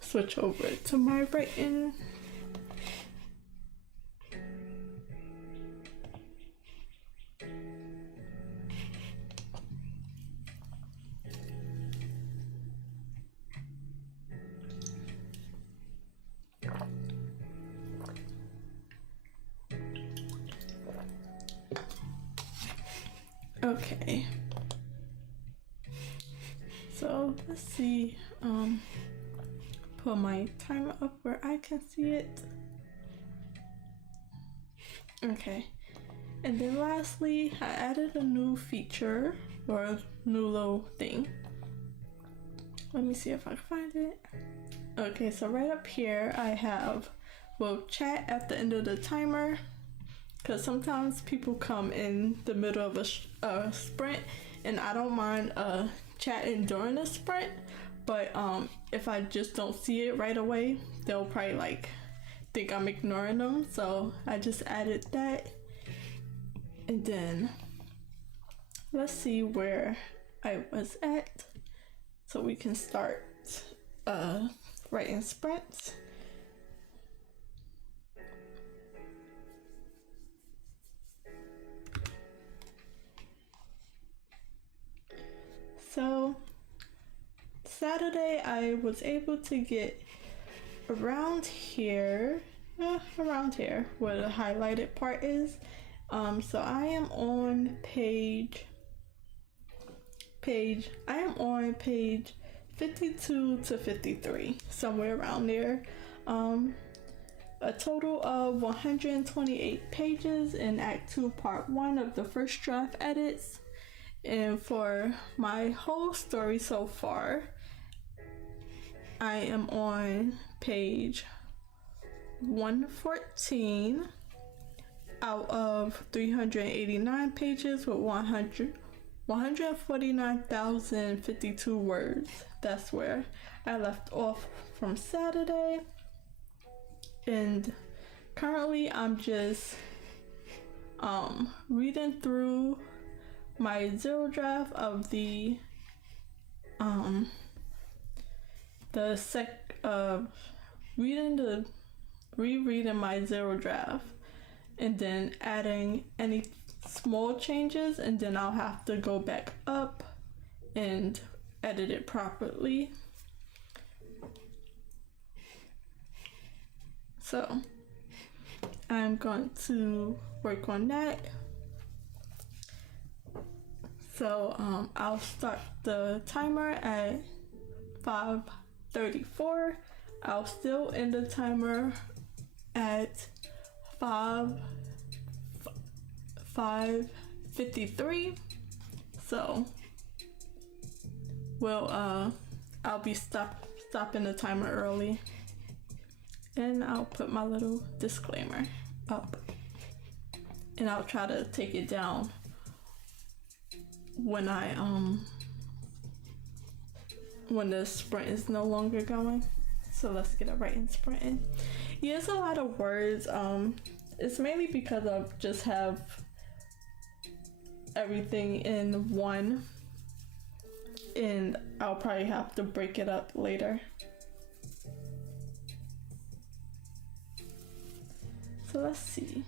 Switch over to my writing. Okay. So let's see. Put my timer up where I can see it. Okay. And then lastly, I added a new feature or a new little thing. Let me see if I can find it. Okay, so right up here I have, well, chat at the end of the timer, because sometimes people come in the middle of a sprint, and I don't mind chatting during a sprint, but if I just don't see it right away, they'll probably like think I'm ignoring them, so I just added that. And then let's see where I was at so we can start writing sprints. So Saturday I was able to get around here where the highlighted part is. So I am on page 52 to 53, somewhere around there. A total of 128 pages in Act 2, Part 1 of the first draft edits. And for my whole story so far, I am on page 114 out of 389 pages with 149,052 words. That's where I left off from Saturday. And currently I'm just reading through my zero draft of the rereading my zero draft and then adding any small changes, and then I'll have to go back up and edit it properly. So I'm going to work on that. So I'll start the timer at 5:34. I'll still end the timer at 5:53. So I'll be stopping the timer early, and I'll put my little disclaimer up, and I'll try to take it down when when the sprint is no longer going. So let's get it right in sprinting. Yeah, it's a lot of words. It's mainly because I just have everything in one, and I'll probably have to break it up later. So let's see.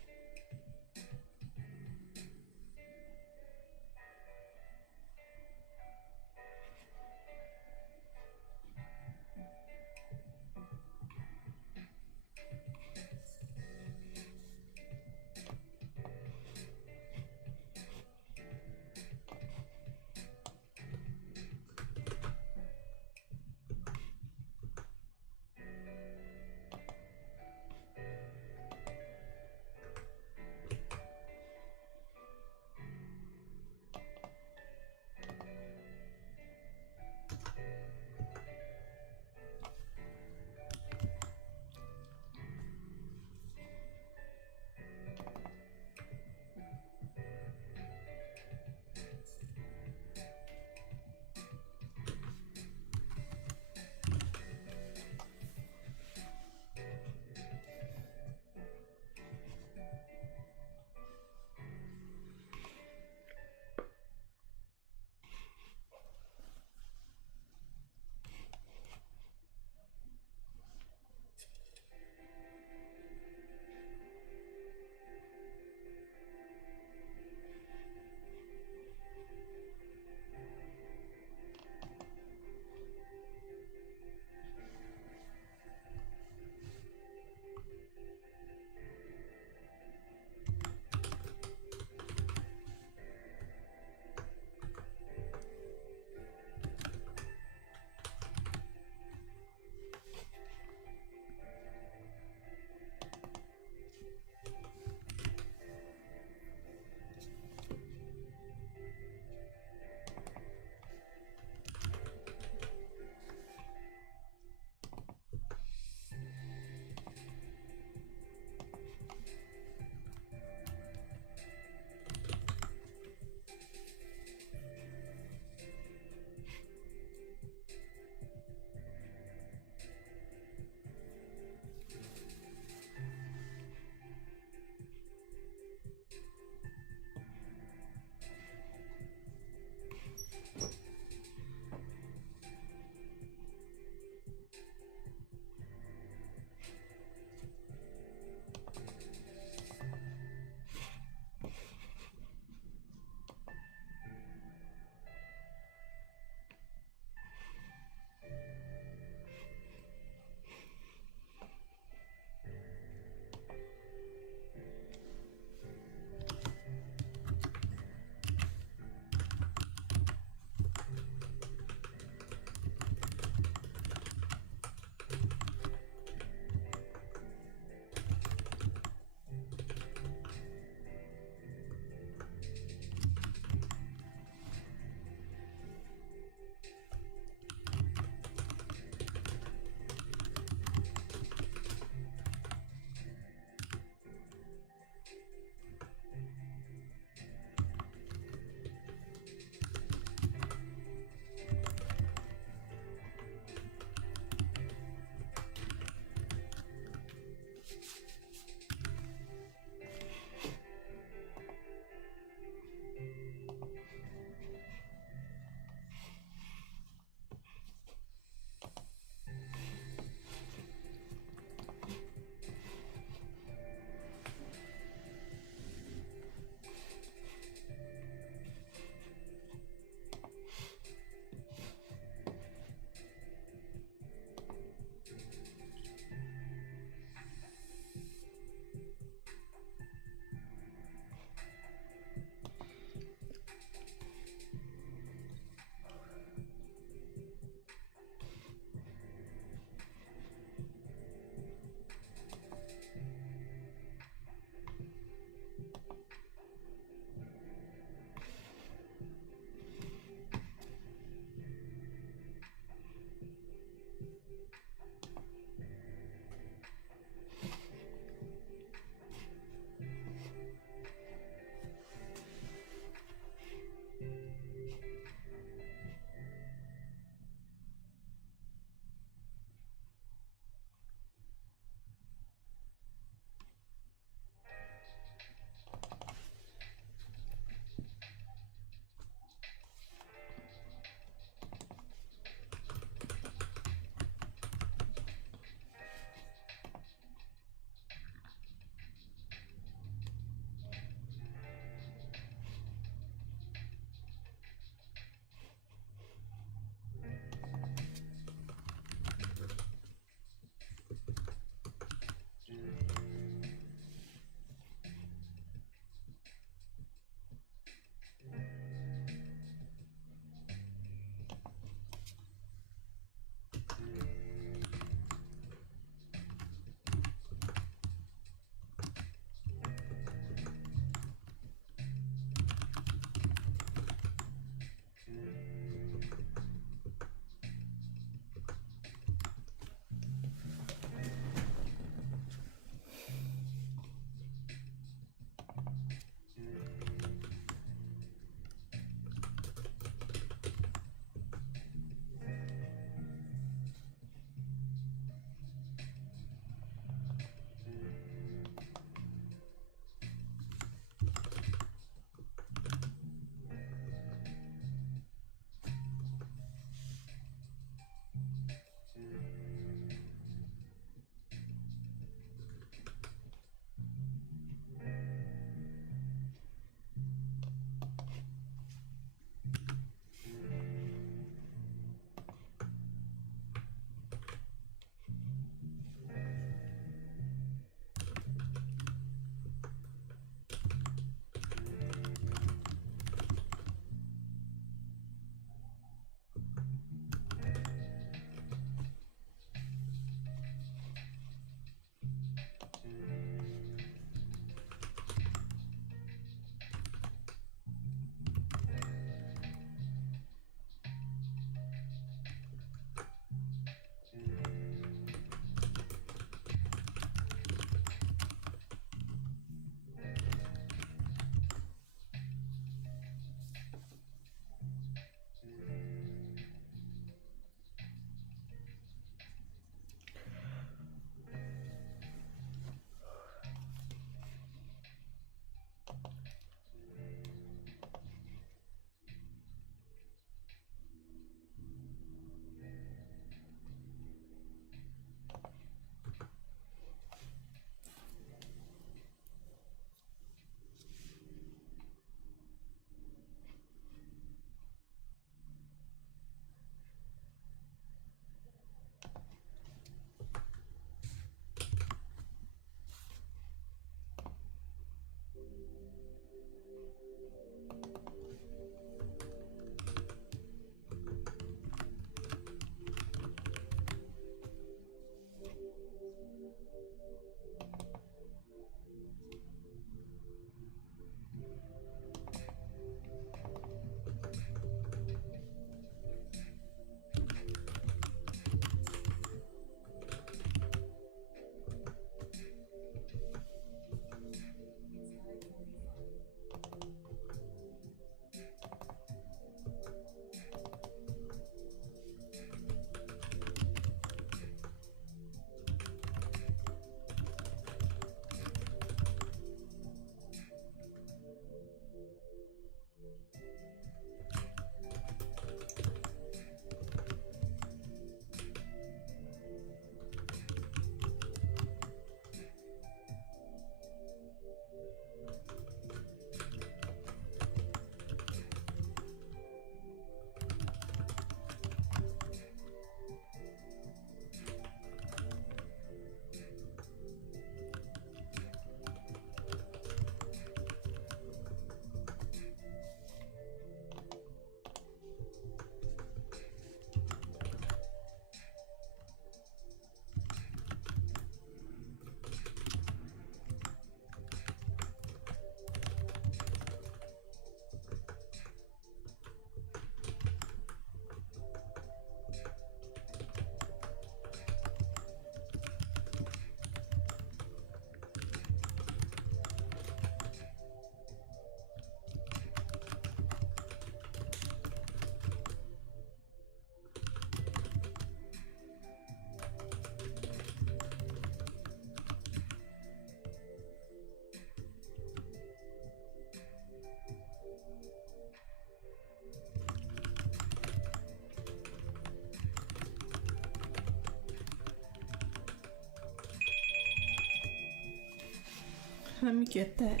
Let me get that.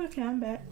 Okay, I'm back.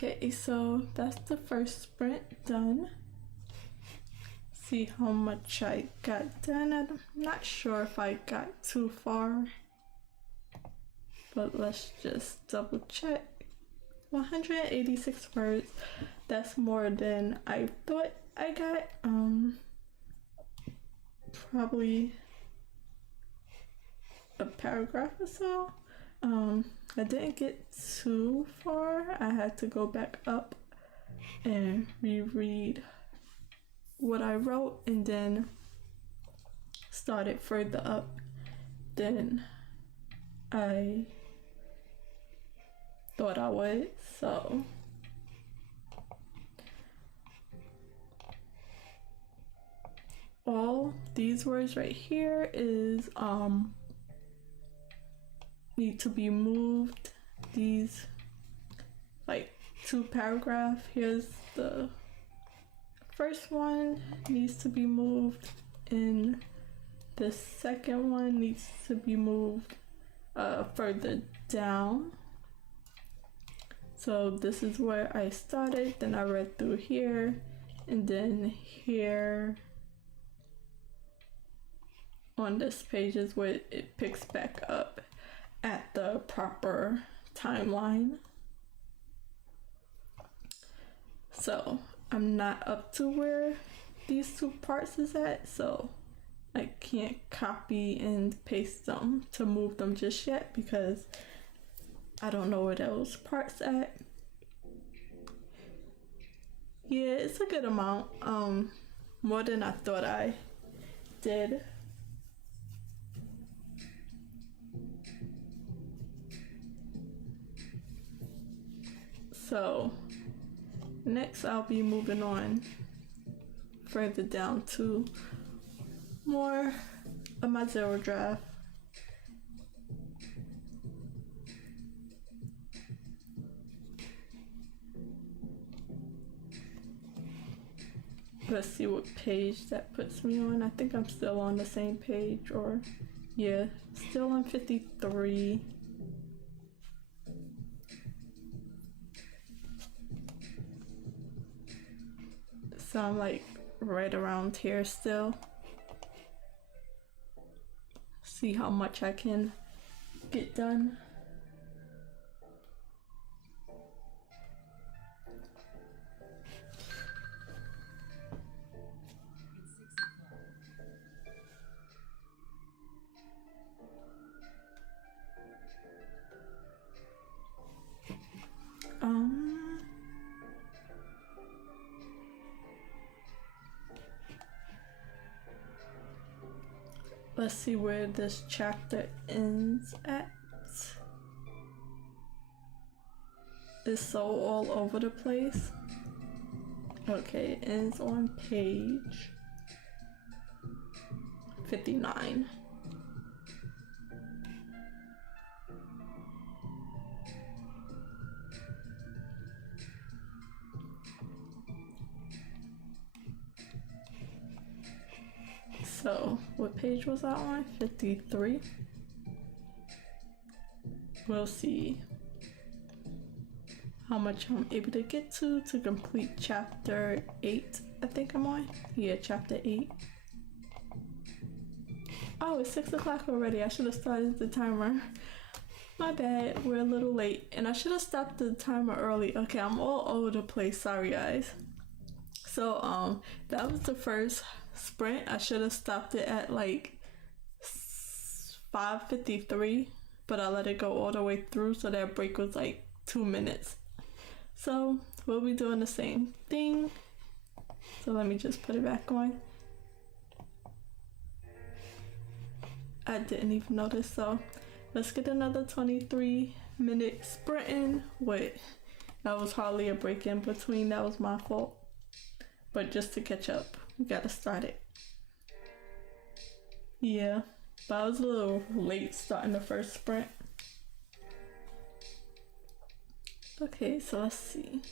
Okay, so that's the first sprint done. See how much I got done. I'm not sure if I got too far, but let's just double check. 186 words. That's more than I thought I got. Probably a paragraph or so. I didn't get too far. I had to go back up and reread what I wrote and then start it further up than I thought I would. So all these words right here is need to be moved. These like 2 paragraphs. Here's the first one needs to be moved and the second one needs to be moved further down. So this is where I started, then I read through here and then here on this page is where it picks back up at the proper timeline. So I'm not up to where these 2 parts is at, so I can't copy and paste them to move them just yet because I don't know where those parts at. Yeah, it's a good amount, more than I thought I did. So next I'll be moving on further down to more of my zero draft. Let's see what page that puts me on. I think I'm still on the same page, or yeah, still on 53. So I'm like right around here still. See how much I can get done. Let's see where this chapter ends at. It's so all over the place. Okay, it ends on page 59. So, what page was that on? 53. We'll see how much I'm able to get to complete chapter 8. I think I'm on. Yeah, chapter 8. Oh, it's 6 o'clock already. I should have started the timer. My bad, we're a little late. And I should have stopped the timer early. Okay, I'm all over the place. Sorry, guys. So, that was the first sprint. I should have stopped it at like 5:53, but I let it go all the way through, so that break was like 2 minutes. So we'll be doing the same thing. So let me just put it back on. I didn't even notice. So let's get another 23-minute sprinting. Wait, that was hardly a break in between. That was my fault. But just to catch up, we gotta start it. Yeah, but I was a little late starting the first sprint. Okay, so let's see.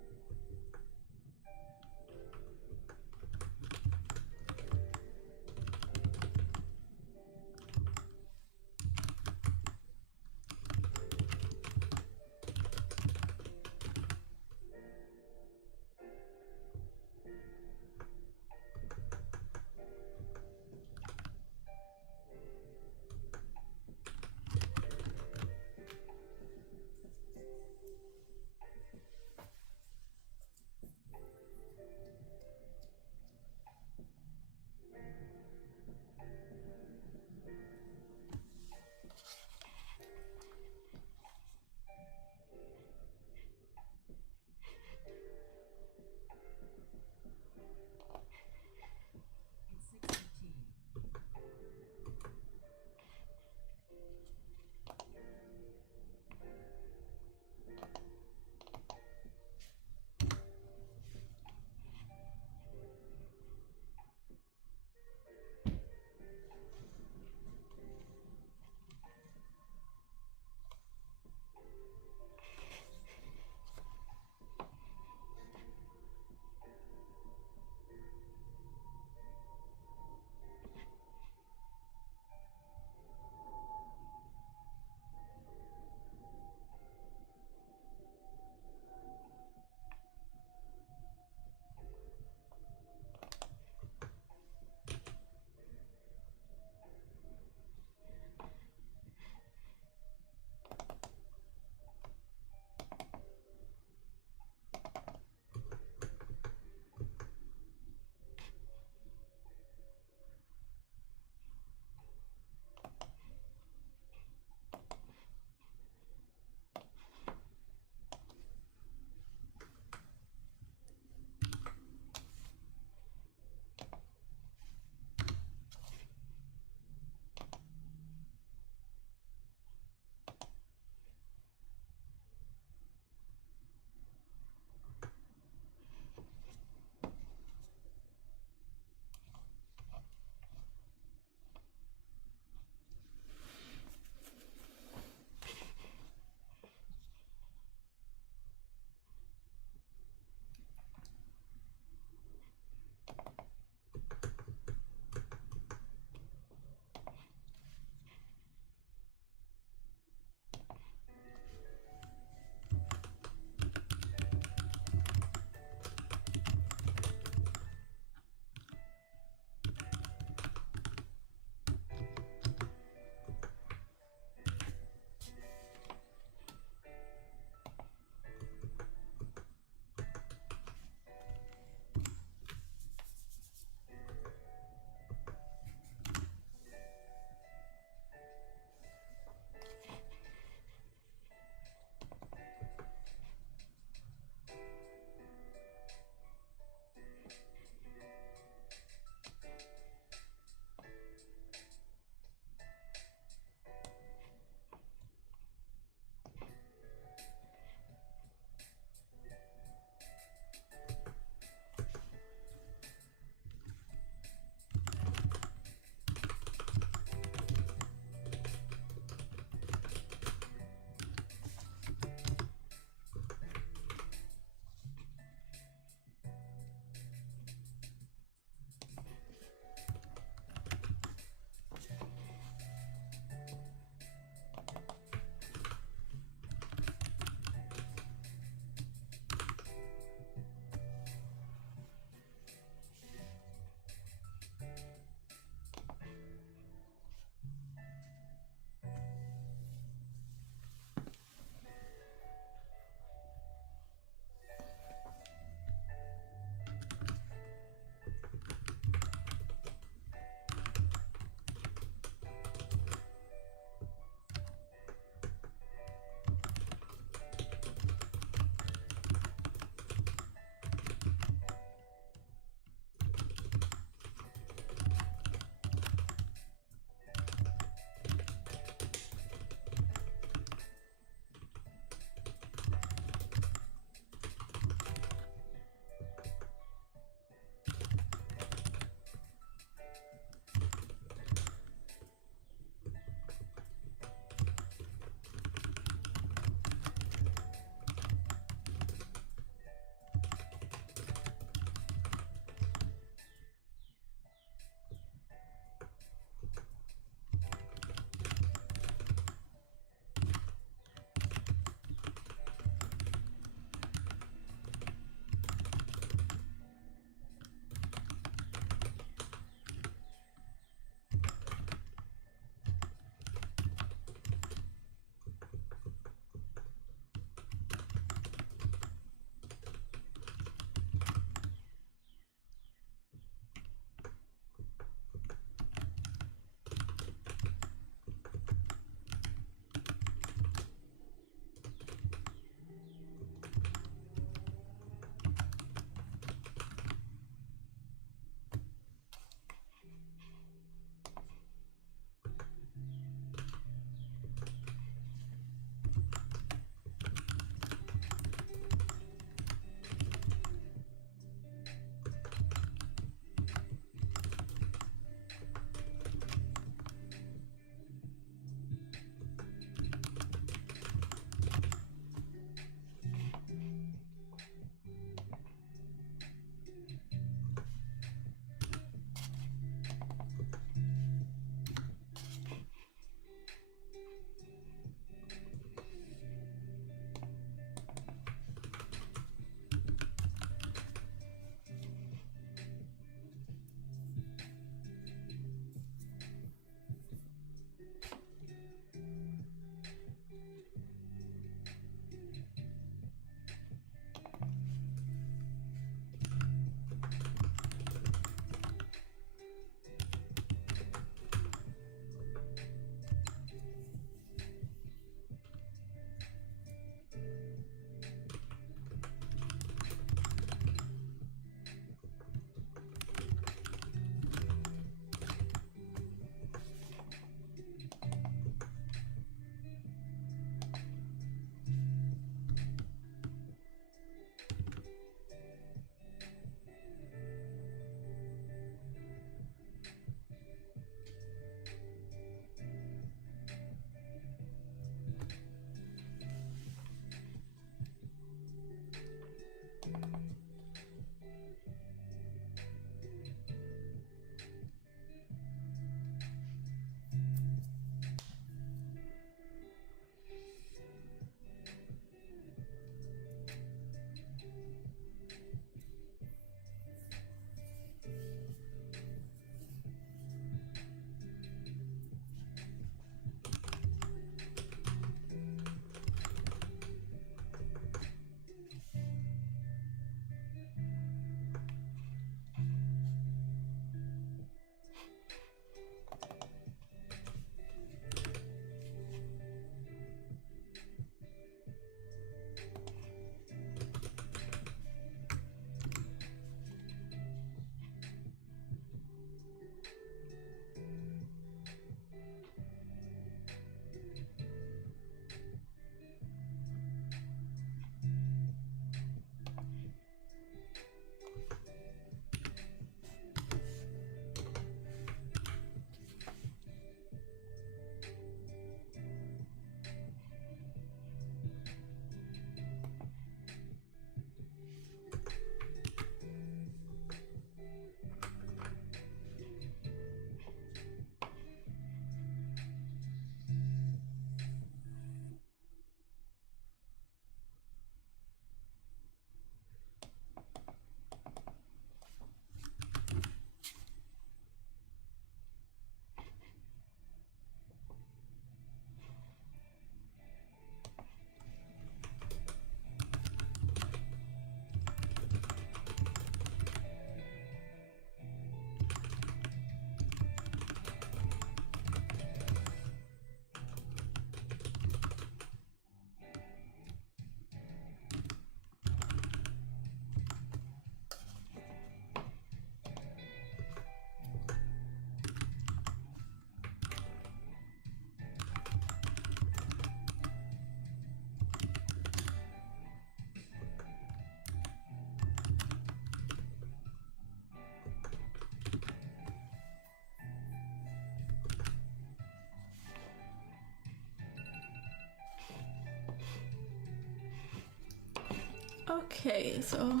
Okay, so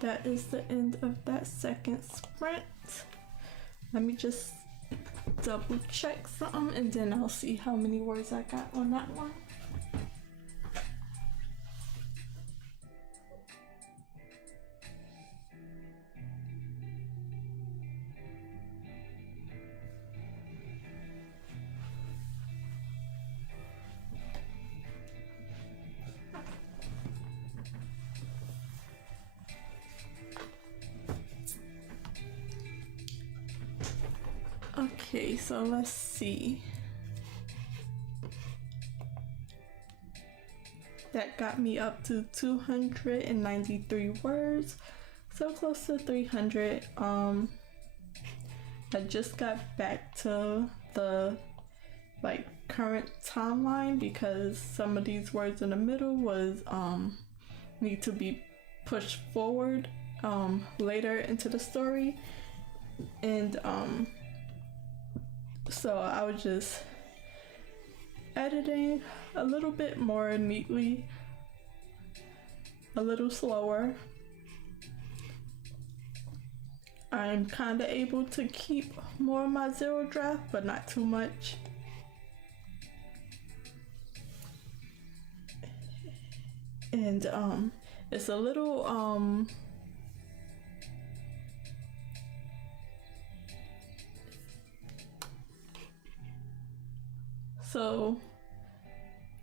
that is the end of that second sprint. Let me just double check something and then I'll see how many words I got on that one. Okay, so let's see. That got me up to 293 words, so close to 300. I just got back to the current timeline because some of these words in the middle was need to be pushed forward later into the story, and so I was just editing a little bit more neatly, a little slower. I'm kind of able to keep more of my zero draft, but not too much. And it's a little so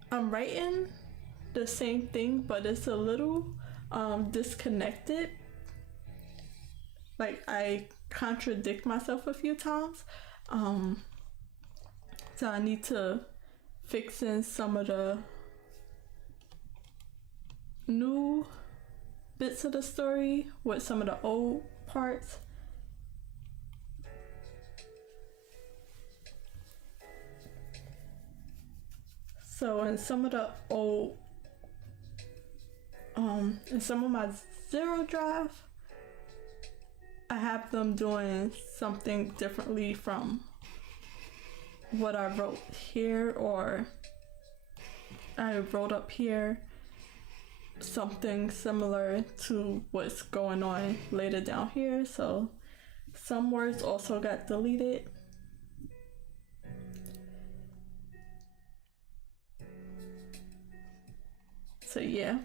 I'm writing the same thing, but it's a little disconnected. Like I contradict myself a few times. So I need to fix in some of the new bits of the story with some of the old parts. So in some of the old, in some of my zero draft, I have them doing something differently from what I wrote here, or I wrote up here something similar to what's going on later down here. So some words also got deleted. So yeah,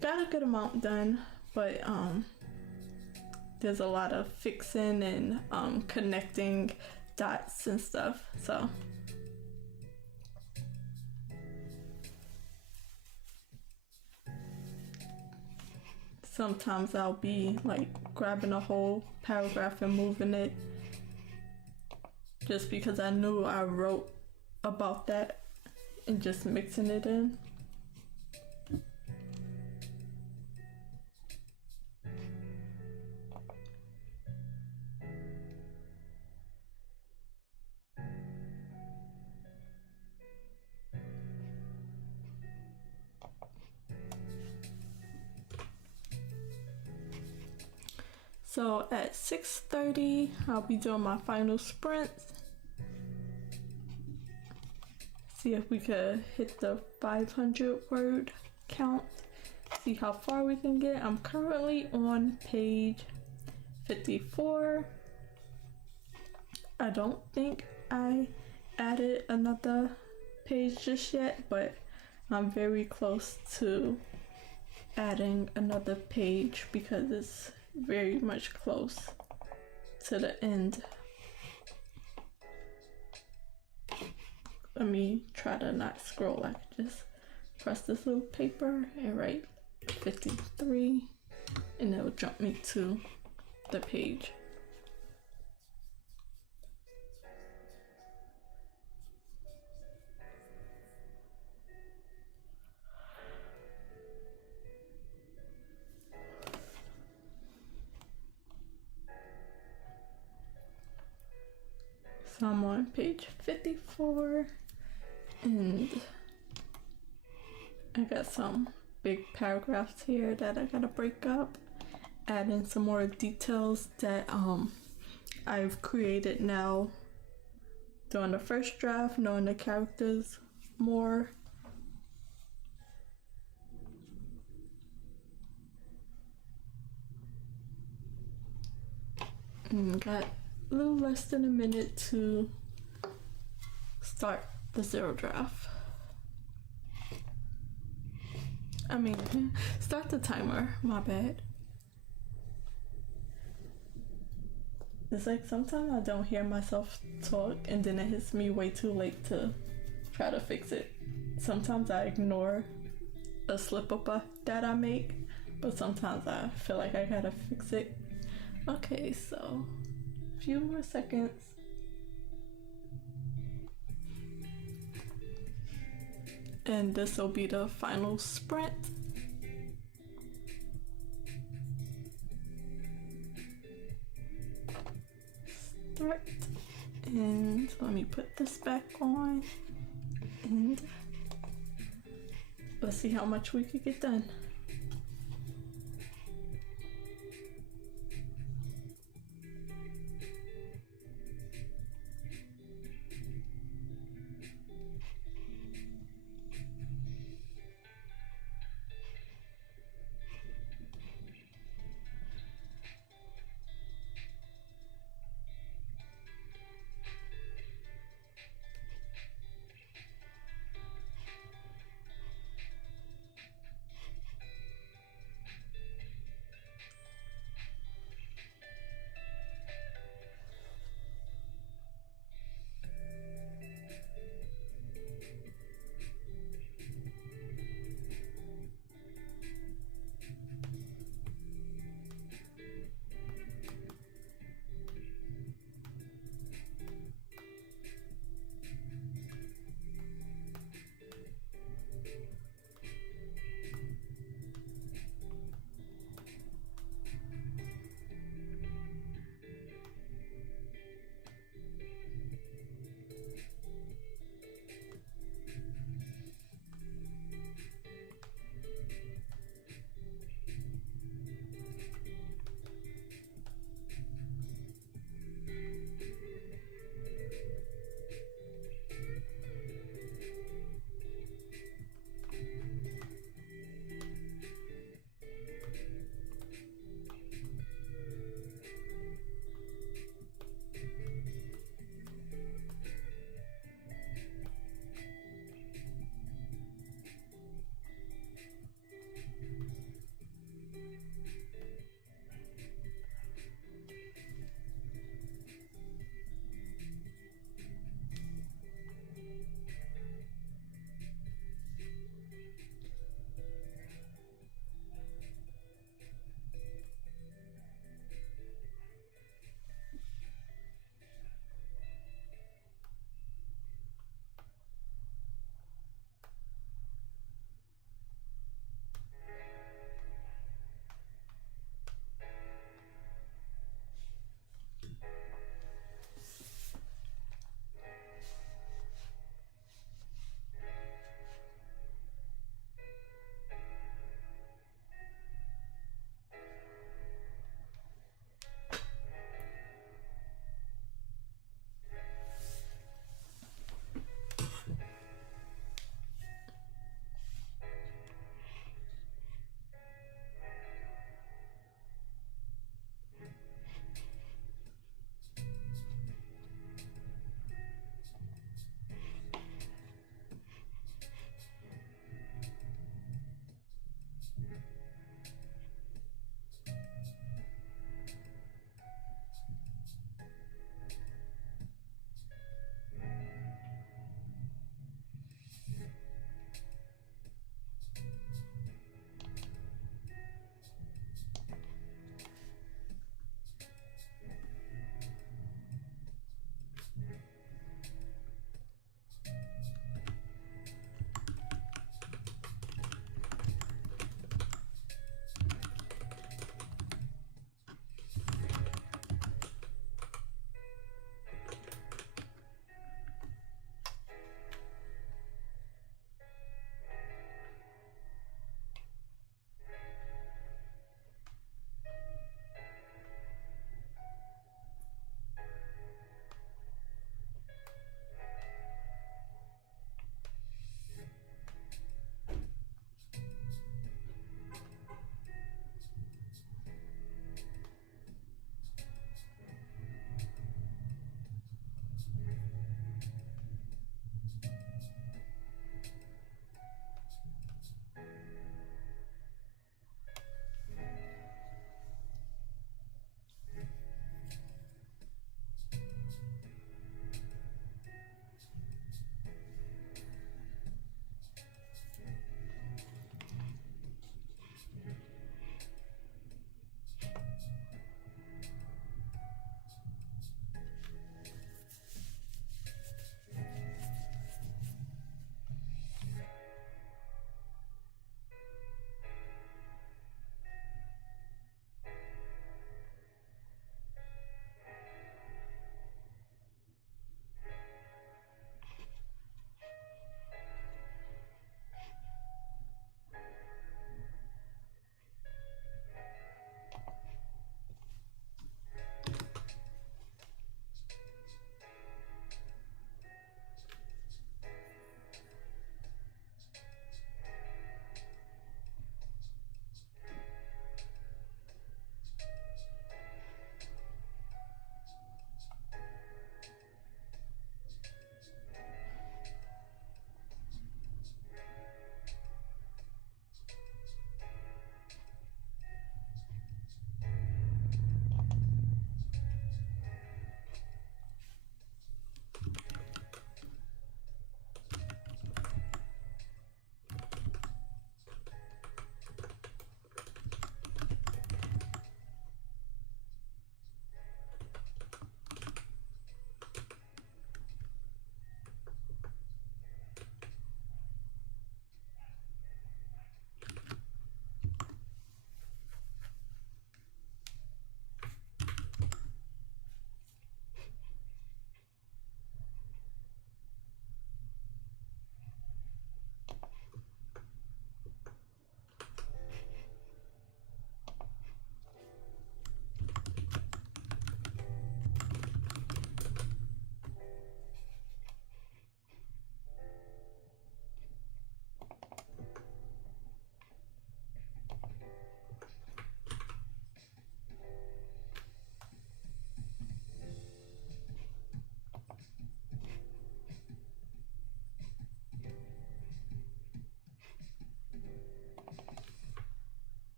got a good amount done, but there's a lot of fixing and connecting dots and stuff. So sometimes I'll be like grabbing a whole paragraph and moving it just because I knew I wrote about that and just mixing it in. So at 6:30, I'll be doing my final sprint. See if we could hit the 500 word count. See how far we can get. I'm currently on page 54. I don't think I added another page just yet, but I'm very close to adding another page because it's very much close to the end. Let me try to not scroll. I can just press this little paper and write 53 and it will jump me to the page. So I'm on page 54 and I got some big paragraphs here that I gotta break up, add in some more details that I've created now during the first draft, knowing the characters more. Got a little less than a minute to start the zero draft. I mean, start the timer, my bad. It's like sometimes I don't hear myself talk and then it hits me way too late to try to fix it. Sometimes I ignore a slip up that I make, but sometimes I feel like I gotta fix it. Okay, so a few more seconds. And this will be the final sprint. Start. And let me put this back on. And let's see how much we could get done.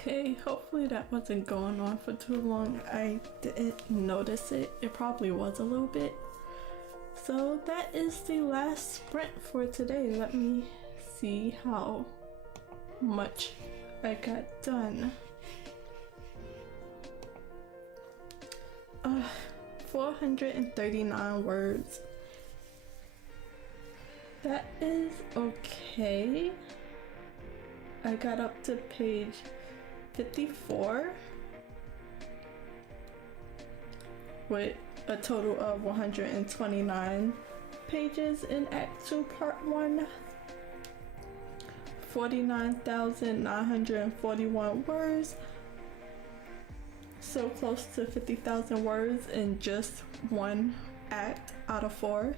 Okay, hopefully that wasn't going on for too long. I didn't notice it. It probably was a little bit. So that is the last sprint for today. Let me see how much I got done. 439 words. That is okay. I got up to page 54 with a total of 129 pages in Act 2 Part 1. 49,941 words. So close to 50,000 words in just one act out of 4.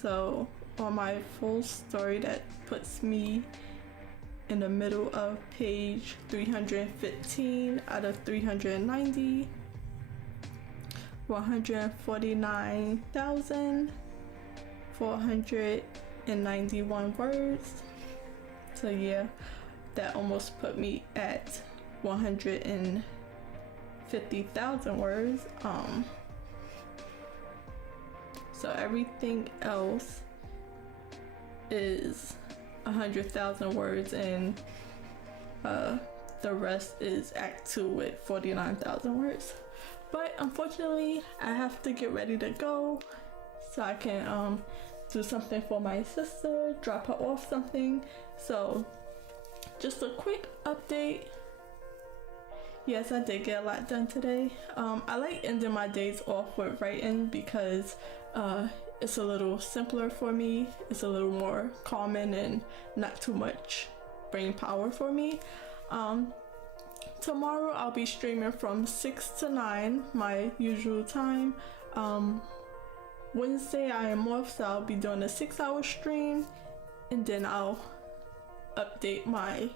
So on my full story, that puts me in the middle of page 315 out of 390. 149,491 words. So yeah, that almost put me at 150,000 words. So everything else is 100,000 words, and the rest is Act 2 with 49,000 words. But unfortunately, I have to get ready to go so I can do something for my sister, drop her off something. So just a quick update. Yes, I did get a lot done today. I like ending my days off with writing because it's a little simpler for me. It's a little more calming and not too much brain power for me. Tomorrow I'll be streaming from 6 to 9, my usual time. Wednesday I am off, so I'll be doing a 6-hour stream, and then I'll update my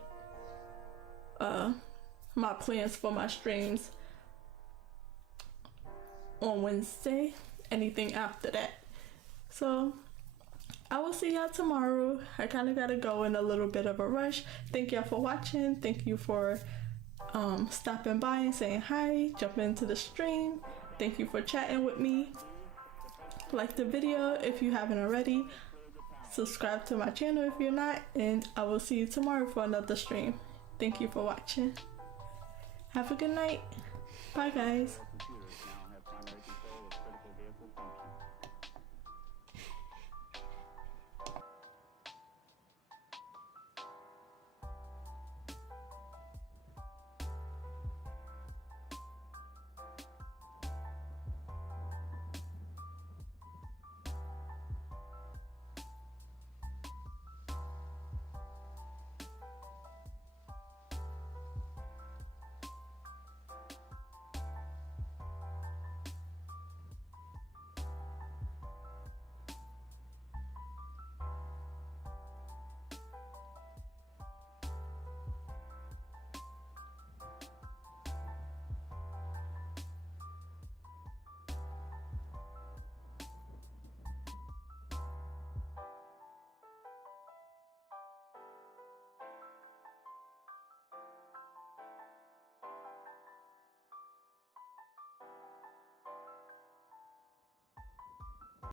my plans for my streams on Wednesday. Anything after that. So I will see y'all tomorrow. I kind of gotta go in a little bit of a rush. Thank y'all for watching. Thank you for stopping by and saying hi, jumping into the stream. Thank you for chatting with me. Like the video if you haven't already. Subscribe to my channel if you're not, and I will see you tomorrow for another stream. Thank you for watching. Have a good night. Bye guys.